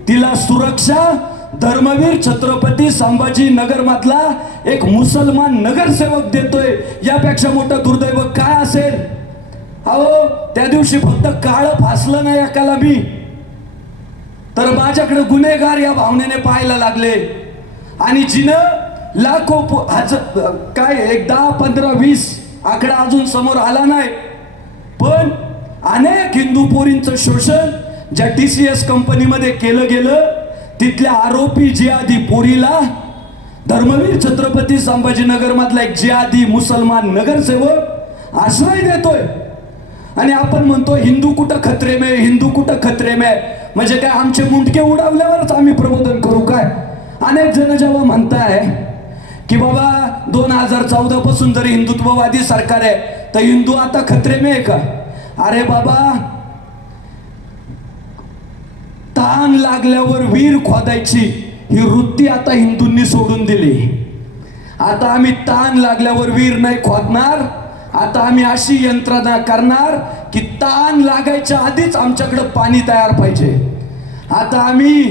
तिला सुरक्षा धर्मवीर छत्रपती संभाजी नगर मधला एक मुसलमान नगरसेवक देतोय. यापेक्षा मोठं दुर्दैव काय असेल? अहो त्या दिवशी फक्त काळ फासलं नाही एकाला मी, तर माझ्याकडे गुन्हेगार या भावनेने पाहायला लागले. आणि जिनं लाखो काय 10, 15, 20 आकडा अजून समोर आला नाही, पण अनेक हिंदू पोरींचं शोषण ज्या TCS कंपनीमध्ये केलं गेलं तिथल्या आरोपी जिहादी पोरीला धर्मवीर छत्रपती संभाजीनगर मधला एक जिहादी मुसलमान नगरसेवक आश्रय देतोय. आणि आपण म्हणतो हिंदू कुठं खतरे में, हिंदू कुठं खतरे में, म्हणजे काय आमचे मुंडके उडवल्यावरच आम्ही प्रबोधन करू काय? अनेक जण जेव्हा म्हणताय की बाबा 2014 पासून जरी हिंदुत्ववादी सरकार आहे तर हिंदू आता खतरे में आहे का? अरे बाबा, ताण लागल्यावर वीर खोदायची ही वृत्ती आता हिंदूंनी सोडून दिली. आता आम्ही ताण लागल्यावर वीर नाही खोदणार, आता आम्ही अशी यंत्रणा करणार की ताण लागायच्या आधीच आमच्याकडे पाणी तयार पाहिजे. आता आम्ही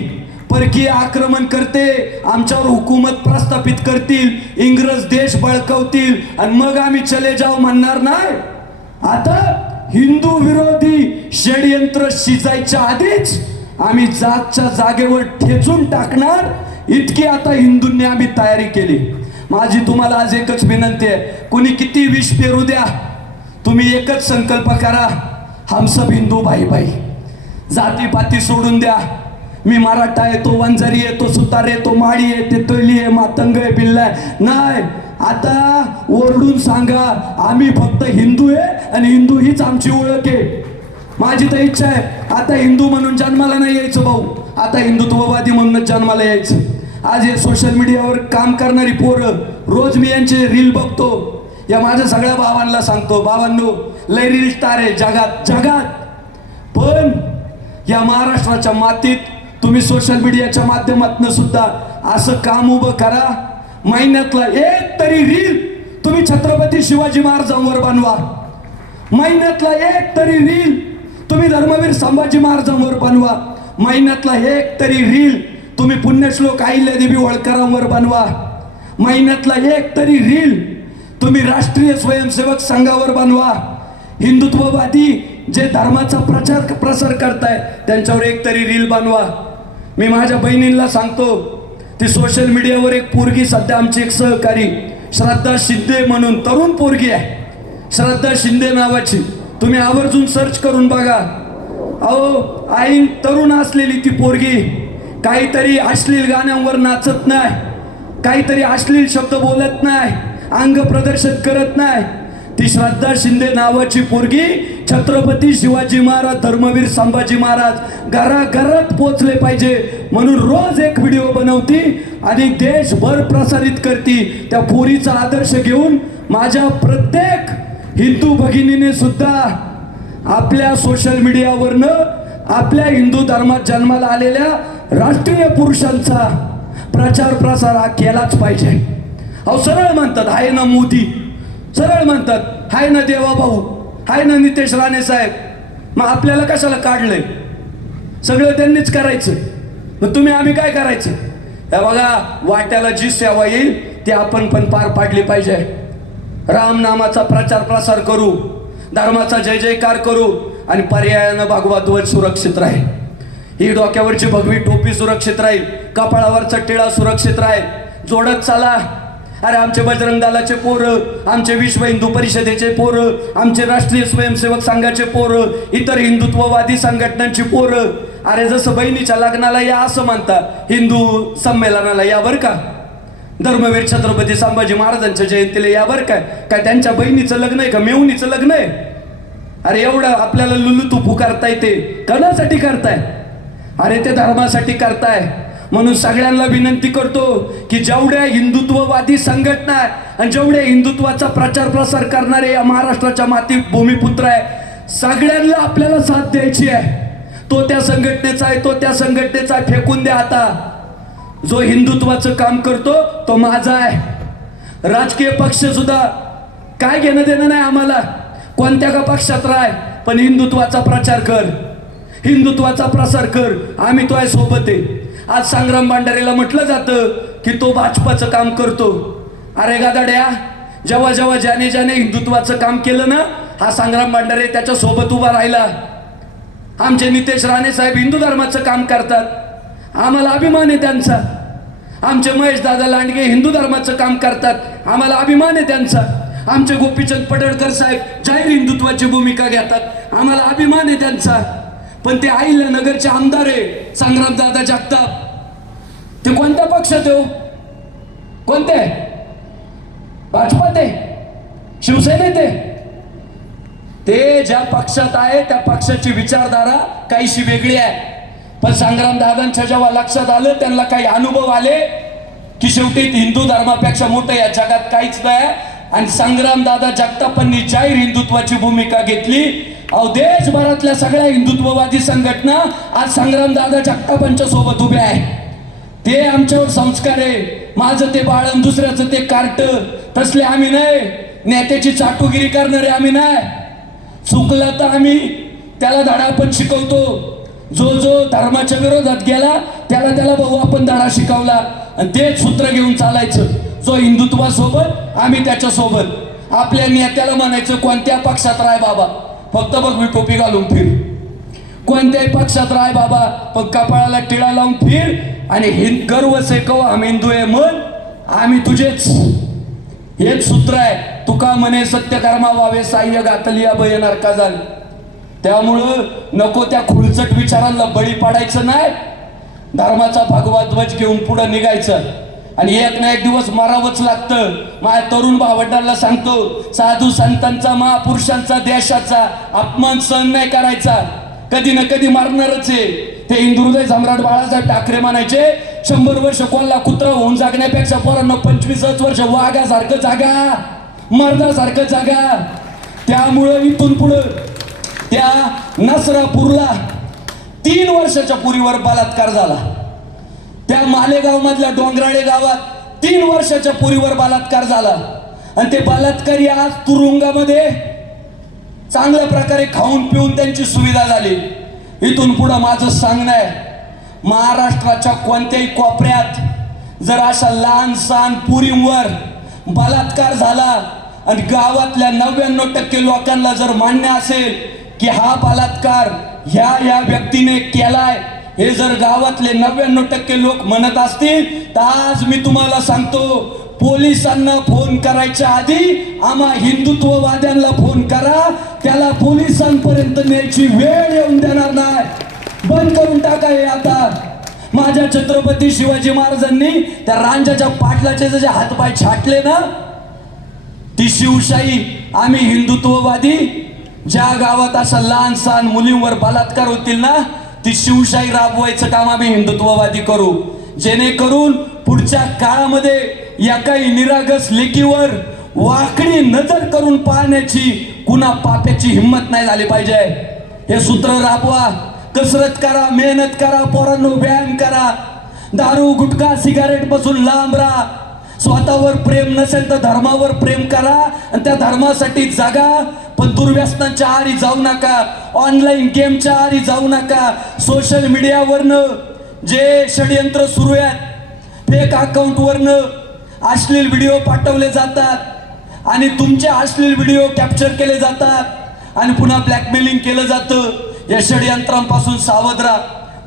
परकीय आक्रमण करते आमच्यावर हुकूमत प्रस्थापित करतील, इंग्रज देश बळकवतील आणि मग आम्ही चले जाऊ म्हणणार नाही. आता हिंदू विरोधी षडयंत्र शिजायच्या आधीच आम्ही जागच्या जागेवर ठेचून टाकणार, इतकी आता हिंदूंनी आम्ही तयारी केली. माझी तुम्हाला आज एकच विनंती आहे, कोणी किती विष पेरू द्या, तुम्ही एकच संकल्प करा, हम सब हिंदू भाई भाई. जातीपाती सोडून द्या. मी मराठा आहे, तो वंजारी आहे, तो सुतार आहे, तो माळी आहे, ते तोयली आहे, मातंग आहे, बिल्ला आहे, नाही. आता ओरडून सांगा आम्ही फक्त हिंदू आहे आणि हिंदू हीच आमची ओळख आहे. माझी तर इच्छा आहे आता हिंदू म्हणून जन्माला नाही यायचं भाऊ, आता हिंदुत्ववादी म्हणूनच जन्माला यायचं. आज हे सोशल मीडियावर काम करणारी पोरं, रोज मी यांचे रील बघतो. या माझ्या सगळ्या भावांना सांगतो, भावांनो लय रील स्टार आहे जगात जगात, पण या महाराष्ट्राच्या मातीत तुम्ही सोशल मीडियाच्या माध्यमातून सुद्धा असं काम उभं करा. महिन्यातला एक तरी रील तुम्ही छत्रपती शिवाजी महाराजांवर बनवा, महिन्यातला एक तरी रील तुम्ही धर्मवीर संभाजी महाराजांवर बनवा, महिन्यातला एक तरी रील तुम्ही पुण्यश्लोक अहिल्यादेवी होळकरांवर बनवा, महिन्यातला एक तरी रील तुम्ही राष्ट्रीय स्वयंसेवक संघावर बनवा. हिंदुत्ववादी जे धर्माचा प्रचार प्रसार करताय त्यांच्यावर एक तरी रील बनवा. मी माझ्या बहिणींना सांगतो, ती सोशल मीडियावर एक पोरगी सध्या आमची एक सहकारी श्रद्धा शिंदे म्हणून तरुण पोरगी आहे, श्रद्धा शिंदे नावाची, तुम्ही आवर्जून सर्च करून बघा. अहो आई तरुण असलेली ती पोरगी काहीतरी अश्लील गाण्यांवर नाचत नाही, काहीतरी अश्लील शब्द बोलत नाही, अंग प्रदर्शन करत नाही. ती श्रद्धा शिंदे नावाची पोरगी छत्रपती शिवाजी महाराज धर्मवीर संभाजी महाराज घराघरात पोचले पाहिजे म्हणून रोज एक व्हिडिओ बनवती आणि देशभर प्रसारित करती. त्या पोरीचा आदर्श घेऊन माझ्या प्रत्येक हिंदू भगिनीने सुद्धा आपल्या सोशल मीडियावरनं आपल्या हिंदू धर्मात जन्माला आलेल्या राष्ट्रीय पुरुषांचा प्रचार प्रसार हा केलाच पाहिजे. अहो सरळ म्हणतात हाय ना मोदी, सरळ म्हणतात हाय ना देवाभाऊ, हाय ना नितेश राणे साहेब, मग आपल्याला कशाला काढलंय? सगळं त्यांनीच करायचं, मग तुम्ही आम्ही काय करायचं? हे बघा, वाट्याला जी सेवा येईल ती आपण पण पार पाडली पाहिजे. राम नामाचा प्रचार प्रसार करू, धर्माचा जय जयकार करू, आणि पर्यायानं भगवा ध्वज सुरक्षित राहील. ही डोक्यावरची भगवी टोपी सुरक्षित राहील, कपाळावरचा टिळा सुरक्षित राहील. जोडत चला. अरे आमचे बजरंग दलाचे पोरं, आमचे विश्व हिंदू परिषदेचे पोरं, आमचे राष्ट्रीय स्वयंसेवक संघाचे पोरं, इतर हिंदुत्ववादी संघटनांची पोरं, अरे जसं बहिणीच्या लग्नाला या असं म्हणता, हिंदू संमेलनाला या बरं का, धर्मवीर छत्रपती संभाजी महाराजांच्या जयंतीला या बरं काय त्यांच्या बहिणीचं लग्न आहे का मेहुणीचं लग्न आहे? अरे एवढं आपल्याला लुलुतुफू करताय ते कणासाठी करताय? अरे ते धर्मासाठी करताय. म्हणून सगळ्यांना विनंती करतो की जेवढ्या हिंदुत्ववादी संघटना आणि जेवढ्या हिंदुत्वाचा प्रचार प्रसार करणारे या महाराष्ट्राच्या भूमिपुत्र आहे, सगळ्यांना आपल्याला साथ द्यायची आहे. तो त्या संघटनेचा आहे, तो त्या संघटनेचा आहे, फेकून द्या आता. जो हिंदुत्वाचं काम करतो तो माझा आहे. राजकीय पक्ष सुद्धा काय घेणं देणं नाही आम्हाला, कोणत्या का पक्षात राह, पण हिंदुत्वाचा प्रचार कर, हिंदुत्वाचा प्रसार कर. आम्ही तो आहे सोबत आहे. आज संग्राम भांडारेला म्हटलं जातं की तो भाजपाचं काम करतो. अरे गादाड्या, जेव्हा जेव्हा ज्याने ज्याने हिंदुत्वाचं काम केलं ना, हा संग्राम भांडारे त्याच्या सोबत उभा राहिला. आमचे नितेश राणे साहेब हिंदू धर्माचं काम करतात, आम्हाला अभिमान आहे त्यांचा. आमचे महेश दादा लांडगे हिंदू धर्माचं काम करतात, आम्हाला अभिमान आहे त्यांचा. आमचे गोपीचंद पडळकर साहेब जाहीर हिंदुत्वाची भूमिका घेतात, आम्हाला अभिमान आहे त्यांचा. पण ते अहिल्यानगरचे आमदार आहे संग्रामदादा जगताप, ते कोणत्या पक्षात हो? कोणते? भाजपात आहे, शिवसेनेत आहे. ते ज्या पक्षात आहे त्या पक्षाची विचारधारा काहीशी वेगळी आहे. पण संग्रामदादांच्या जेव्हा लक्षात आलं, त्यांना काही अनुभव आले की शेवटी हिंदू धर्मापेक्षा मोठं या जगात काहीच नाही, आणि संग्रामदादा जगतापांनी जाहीर हिंदुत्वाची भूमिका घेतली. अहो देशभरातल्या सगळ्या हिंदुत्ववादी संघटना आज संग्रामदादा जगतापांच्या सोबत उभे आहे. ते आमच्यावर संस्कार आहे, माझं ते बाळण दुसऱ्याचं ते कार्ट, तसले आम्ही नाही. नेत्याची चाटुगिरी करणारे आम्ही नाही. चुकला तर आम्ही त्याला धडा पण शिकवतो. जो जो धर्माच्या विरोधात गेला त्याला भाऊ आपण धडा शिकवला, आणि तेच सूत्र घेऊन चालायचं. जो हिंदुत्वासोबत आम्ही त्याच्यासोबत. आपल्या नेत्याला म्हणायचं कोणत्या पक्षात राय बाबा, फक्त बघ मी टोपी घालून फिर. कोणत्याही पक्षात राय बाबा, पण कपाळाला टिळा लावून फिर, आणि गर्व से कहो हम हिंदू आहे म्हण, आम्ही तुझेच. हेच सूत्र आहे. तुका म्हणे सत्य कर्मा व्हावे साह्य घातलिया भयनार का झाल. त्यामुळं नको त्या खुळचट विचारांना बळी पाडायचं नाही. धर्माचा भगवा ध्वज घेऊन पुढे निघायचं, आणि एक ना एक दिवस मरावंच लागतं. माझ्या तरुण भावंडांना सांगतो, साधू संतांचा महापुरुषांचा देशाचा अपमान सहन नाही करायचा. कधी ना कधी मारणारच आहे. ते हिंदुहृदय सम्राट बाळासाहेब ठाकरे म्हणायचे, 100 वर्ष कोल्हा कुत्रा होऊन जागण्यापेक्षा पोरांना 25 वर्ष वाघासारखं जागा, मर्दासारखं जागा. त्यामुळं इथून पुढं त्या नसरापूरला 3 वर्षाच्या पुरीवर बलात्कार झाला. त्या मालेगाव मधल्या डोंगराळे गावात 3 वर्षाच्या पुरीवर बलात्कार झाला, आणि ते बलात्कारी आज तुरुंगामध्ये चांगल्या प्रकारे खाऊन पिऊन त्यांची सुविधा झाली. इथून पुढं माझं सांगणं आहे, महाराष्ट्राच्या कोणत्याही कोपऱ्यात जर अशा लहान सहान पुरींवर बलात्कार झाला, आणि गावातल्या 99% लोकांना जर मान्य असेल की हा बलात्कार ह्या व्यक्तीने केलाय, हे जर गावातले 99% लोक म्हणत असतील, तर आज मी तुम्हाला सांगतो, पोलिसांना फोन करायच्या आधी आम्हा हिंदुत्ववाद्यांना फोन करा. त्याला पोलिसांपर्यंत न्यायची वेळ येऊन देणार नाही. बंद करून टाका हे आता. माझ्या छत्रपती शिवाजी महाराजांनी त्या रांजाच्या पाटलाचे जे हातपाय छाटले ना, ती शिवशाही. आम्ही हिंदुत्ववादी ज्या गावात अशा लहान सहान मुलींवर बलात्कार होतील ना, ती शिवशाही राबवायचं काम आम्ही हिंदुत्ववादी करू, जेणेकरून पुढच्या काळामध्ये या काही निरागस लेकीवर वाकडी नजर करून पाहण्याची कुणा पाप्याची हिंमत नाही झाली पाहिजे. हे सूत्र राबवा. कसरत करा, मेहनत करा, पोरांनो व्यायाम करा, दारू गुटखा सिगारेट पासून लांब राहा. स्वतःवर प्रेम नसेल तर धर्मावर प्रेम करा, आणि त्या धर्मासाठी जगा. पण दुर्व्यसनांच्या आहारी जाऊ नका, ऑनलाईन गेमच्या आहारी जाऊ नका. सोशल मीडियावरनं जे षडयंत्र सुरू आहेत, फेक अकाउंटवरनं अश्लील व्हिडिओ पाठवले जातात, आणि तुमचे अश्लील व्हिडिओ कॅप्चर केले जातात, आणि पुन्हा ब्लॅकमेलिंग केलं जातं. या षडयंत्रांपासून सावध राहा.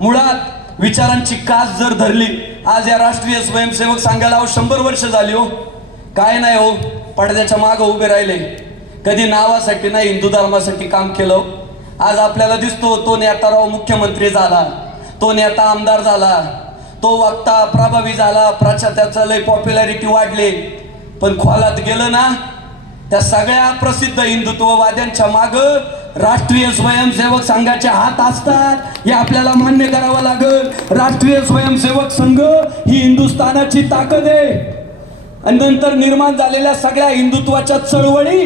मुळात विचारांची कास जर धरली, आज या राष्ट्रीय स्वयंसेवक संघाला 100 वर्ष झाली हो. काय नाही हो, पडद्याच्या मागं उभे राहिले, कधी नावासाठी नाही हिंदू धर्मासाठी काम केलं. आज आपल्याला दिसतो तो नेता राव मुख्यमंत्री झाला, तो नेता आमदार झाला, तो वक्ता प्रभावी झाला, त्याचं लय पॉप्युलॅरिटी वाढले. पण खोलात गेलं ना, त्या सगळ्या प्रसिद्ध हिंदुत्ववाद्यांच्या मागं राष्ट्रीय स्वयंसेवक संघाचे हात असतात, हे आपल्याला मान्य करावं लागेल. राष्ट्रीय स्वयंसेवक संघ ही हिंदुस्थानाची ताकद आहे. आणि नंतर निर्माण झालेल्या सगळ्या हिंदुत्वाच्या चळवळी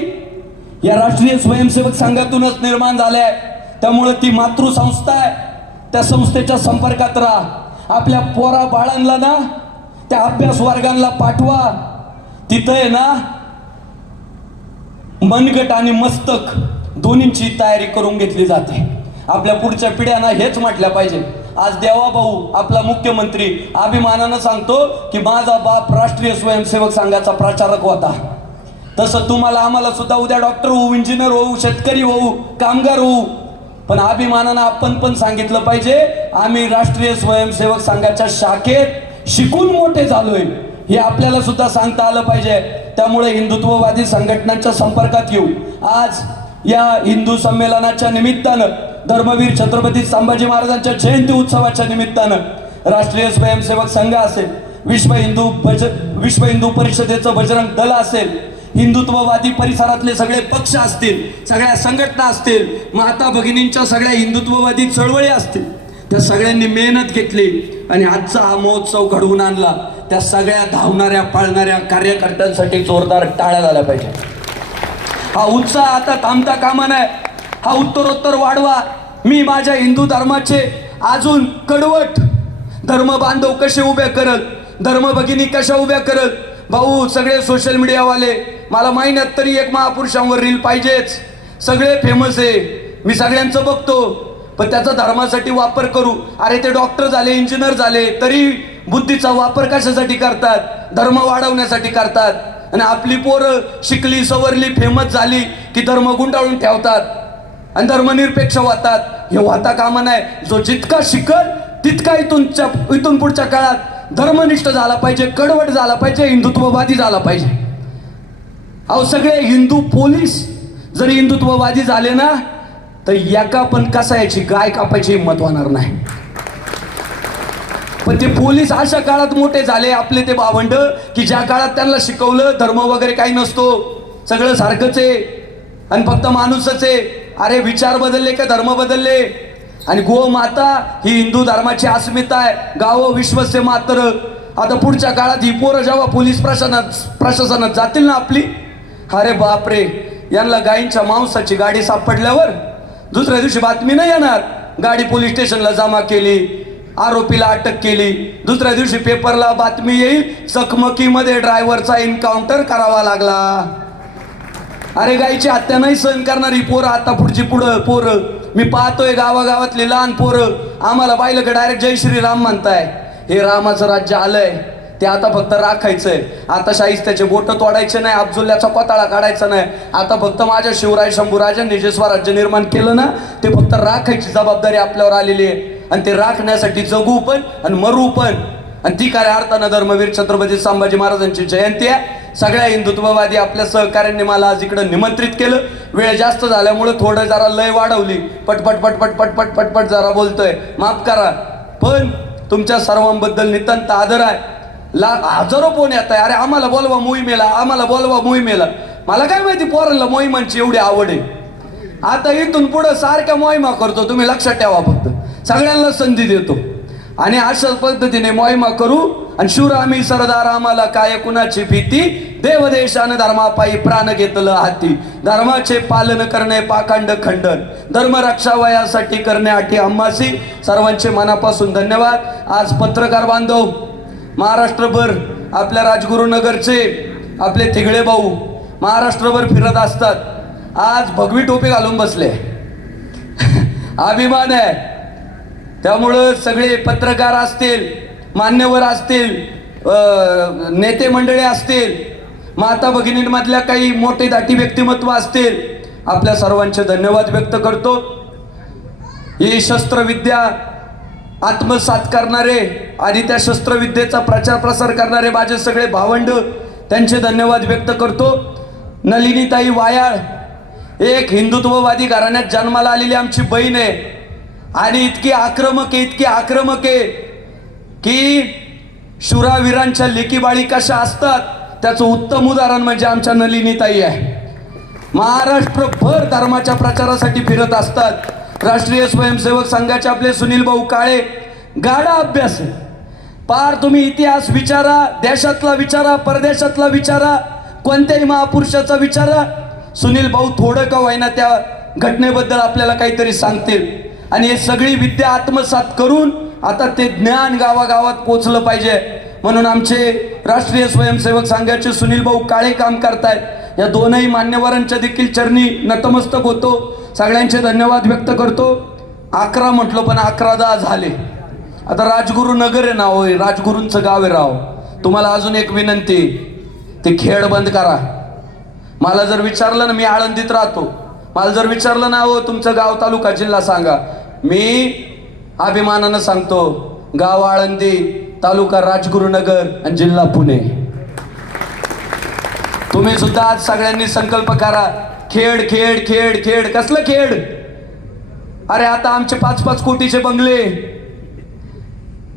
या राष्ट्रीय स्वयंसेवक संघातूनच निर्माण झाल्या. त्यामुळे ती मातृसंस्था आहे, त्या संस्थेच्या संपर्कात राहा. आपल्या पोरा बाळांना ना त्या अभ्यास वर्गांना पाठवा. तिथं आहे ना मनगट आणि मस्तक दोन्हींची तयारी करून घेतली जाते. आपल्या पुढच्या पिढ्यांना हेच म्हटल्या पाहिजे. आज देवाभाऊ आपला मुख्यमंत्री अभिमानानं सांगतो की माझा बाप राष्ट्रीय स्वयंसेवक संघाचा प्रचारक होता. तसं तुम्हाला आम्हाला सुद्धा उद्या डॉक्टर होऊ, इंजिनियर होऊ, शेतकरी होऊ, कामगार होऊ, पण अभिमानानं आपण पण सांगितलं पाहिजे आम्ही राष्ट्रीय स्वयंसेवक संघाच्या शाखेत शिकून मोठे झालोय, हे आपल्याला सुद्धा सांगता आलं पाहिजे. त्यामुळे हिंदुत्ववादी संघटनांच्या संपर्कात येऊ. आज या हिंदू संमेलनाच्या निमित्तानं, धर्मवीर छत्रपती संभाजी महाराजांच्या जयंती उत्सवाच्या निमित्तानं राष्ट्रीय स्वयंसेवक संघ असेल, विश्व हिंदू परिषदेचं बजरंग दल असेल, हिंदुत्ववादी परिसरातले सगळे पक्ष असतील, सगळ्या संघटना असतील, माता भगिनींच्या सगळ्या हिंदुत्ववादी चळवळी असतील, त्या सगळ्यांनी मेहनत घेतली आणि आजचा हा महोत्सव घडवून आणला. त्या सगळ्या धावणाऱ्या पाळणाऱ्या कार्यकर्त्यांसाठी जोरदार टाळ्या झाल्या पाहिजे. हा उत्साह आता थांबता कामा नये, हा उत्तरोत्तर वाढवा. मी माझ्या हिंदू धर्माचे अजून कडवट धर्म बांधव कसे उभे करत, धर्म भगिनी कशा उभ्या करत. भाऊ सगळे सोशल मीडियावाले, मला महिन्यात तरी एक महापुरुषांवर रील पाहिजेच. सगळे फेमस आहे, मी सगळ्यांचं बघतो, पण त्याचा धर्मासाठी वापर करू. अरे ते डॉक्टर झाले, इंजिनियर झाले, तरी बुद्धीचा वापर कशासाठी करतात? धर्म वाढवण्यासाठी करतात. आणि आपली पोरं शिकली, सवरली, फेमस झाली की धर्म गुंडाळून ठेवतात आणि धर्मनिरपेक्ष होतात. हे होता कामा नाही. जो जितका शिकल तितका इथून पुढच्या काळात धर्मनिष्ठ झाला पाहिजे, कडवट झाला पाहिजे, हिंदुत्ववादी झाला पाहिजे. अहो सगळे हिंदू पोलीस जरी हिंदुत्ववादी झाले ना, तर एका पण कसायची गाय कापायची हिंमत होणार नाही. पण ते पोलीस अशा काळात मोठे झाले आपले ते भावंड, की ज्या काळात त्यांना शिकवलं धर्म वगैरे काही नसतो, सगळं सारखंच आहे आणि फक्त माणूसच आहे. अरे विचार बदलले का धर्म बदलले? आणि गो माता ही हिंदू धर्माची अस्मिता आहे. गावो विश्वस्य मातर. आता पुढच्या काळात ही पोरं जेव्हा पोलीस प्रशासनात जातील ना आपली, अरे बापरे, यांना गायींच्या मांसाची गाडी सापडल्यावर दुसऱ्या दिवशी बातमी नाही येणार, गाडी पोलीस स्टेशनला जमा केली, आरोपीला अटक केली. दुसऱ्या दिवशी पेपरला बातमी येईल, चकमकीमध्ये ड्रायव्हरचा एन्काउंटर करावा लागला. अरे गायीची हत्या नाही सहन करणारी पोरं आता पुढची पोरं मी पाहतोय. गावागावातली लहान पोरं आम्हाला पाहिलं की डायरेक्ट जय श्रीराम म्हणताय. हे रामाचं राज्य आलंय, ते आता फक्त राखायचंय. आता शाहिस्त्याचे बोट तोडायचे नाही, अब्दुल्ल्याचा पताळा काढायचा नाही. आता फक्त माझ्या शिवराय शंभूराजांनी जे स्वराज्य निर्माण केलं ना, ते फक्त राखायची जबाबदारी आपल्यावर आलेली आहे. आणि ते राखण्यासाठी जगू पण आणि मरू पण. आणि ती काय अर्थानं धर्मवीर छत्रपती संभाजी महाराजांची जयंती आहे. सगळ्या हिंदुत्ववादी आपल्या सहकार्यांनी मला आज इकडं निमंत्रित केलं. वेळ जास्त झाल्यामुळे थोडं जरा लय वाढवली, पटपट पटपट पटपट पटपट जरा बोलतोय, माफ करा. पण तुमच्या सर्वांबद्दल नितांत आदर आहे. हजारो फोन येत आहे, अरे आम्हाला बोलवा मोहिमेला, आम्हाला बोलवा मोहिमेला. मला काय माहिती पोरांना मोहिमांची एवढी आवड आहे. आता इथून पुढं सारख्या मोहिमा करतो, तुम्ही लक्षात ठेवा. फक्त सगळ्यांना संधी देतो आणि अशाच पद्धतीने मोहिमा करू. आणि शिवरामी सरदार आम्हाला काय कुणाची भीती, देवदेशानं धर्मापायी प्राण घेतलं हाती. धर्माचे पालन करणे पाखंड खंडन, धर्मरक्षा वयासाठी करणे अटी आम्हासी. सर्वांचे मनापासून धन्यवाद. आज पत्रकार बांधव महाराष्ट्रभर, आपल्या राजगुरुनगरचे आपले तिगळे भाऊ महाराष्ट्रभर फिरत असतात. आज भगवी टोपी घालून बसले, अभिमान आहे. त्यामुळं सगळे पत्रकार असतील, मान्यवर असतील, नेते मंडळी असतील, माता भगिनींमधल्या काही मोठे दाटी व्यक्तिमत्व असतील, आपल्या सर्वांचे धन्यवाद व्यक्त करतो. ही शस्त्रविद्या आत्मसात करणारे आणि त्या शस्त्रविद्येचा प्रचार प्रसार करणारे माझे सगळे भावंड, त्यांचे धन्यवाद व्यक्त करतो. नलिनीताई वायाळ एक हिंदुत्ववादी घराण्यात जन्माला आलेली आमची बहीण आहे आणि इतकी आक्रमक आहे की शूरावीरांच्या लेकीबाळी कशा असतात त्याचं उत्तम उदाहरण म्हणजे आमच्या नलिनीताई आहे. महाराष्ट्रभर धर्माच्या प्रचारासाठी फिरत असतात. राष्ट्रीय स्वयंसेवक संघाचे आपले सुनील भाऊ काळे गाढा अभ्यास आहे. पार तुम्ही इतिहास विचारा, देशातला विचारा, परदेशातला विचारा, कोणत्याही महापुरुषाचा विचारा, सुनील भाऊ थोडं का होईना त्या घटनेबद्दल आपल्याला काहीतरी सांगतील. आणि हे सगळी विद्या आत्मसात करून आता ते ज्ञान गावागावात पोचलं पाहिजे म्हणून आमचे राष्ट्रीय स्वयंसेवक संघाचे सुनील भाऊ काळे काम करतायत. या दोनही मान्यवरांच्या देखील चरणी नतमस्तक होतो. सगळ्यांचे धन्यवाद व्यक्त करतो. 11 म्हटलं पण 11 झाले. आता राजगुरू नगर आहे ना, होय राजगुरूंचं गाव आहे राव. तुम्हाला अजून एक विनंती, ते खेळ बंद करा. मला जर विचारलं ना, मी आळंदीत राहतो, मला जर विचारलं ना हो तुमचं गाव तालुका जिल्हा सांगा, मी अभिमानानं सांगतो गाव आळंदी, तालुका राजगुरुनगर आणि जिल्हा पुणे. तुम्ही सुद्धा आज सगळ्यांनी संकल्प करा, खेळ खेळ खेळ खेळ. कसलं खेळ? अरे आता आमचे 5-5 कोटीचे बंगले,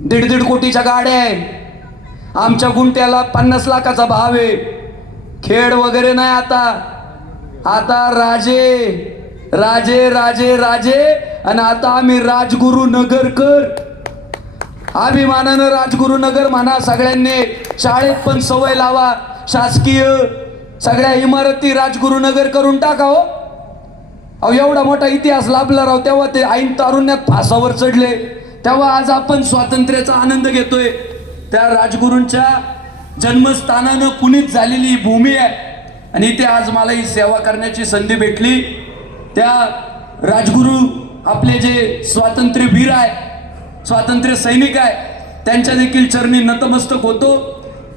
1.5 कोटीच्या गाड्या आहे, आमच्या गुंट्याला 50 लाखाचा भाव आहे. खेळ वगैरे नाही आता राजे राजे राजे राजे. आणि आता आम्ही राजगुरू नगरकर, अभिमानानं राजगुरू नगर म्हणा. सगळ्यांनी शाळेत पण सवय लावा, शासकीय सगळ्या इमारती राजगुरू नगर करून टाका हो. अहो एवढा मोठा इतिहास लाभला राव. तेव्हा ते ऐन तारुण्यात फासावर चढले, तेव्हा आज आपण स्वातंत्र्याचा आनंद घेतोय. त्या राजगुरूंच्या जन्मस्थानानं पुनीत झालेली भूमी आहे आणि इथे आज मला ही सेवा करण्याची संधी भेटली. त्या राजगुरू आपले जे स्वातंत्र्य वीर आहे, स्वातंत्र्य सैनिक आहे, त्यांच्या देखील चरणी नतमस्तक होतो.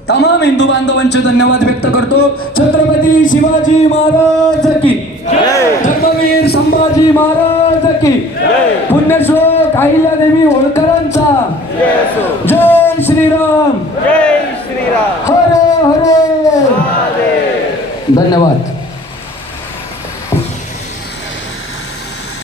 तमाम हिंदू बांधवांचे धन्यवाद व्यक्त करतो. छत्रपती शिवाजी महाराज की, धर्मवीर संभाजी महाराज की, पुण्यश्लोक अहिल्यादेवी होळकरांचा जय श्रीराम, हर हर. धन्यवाद.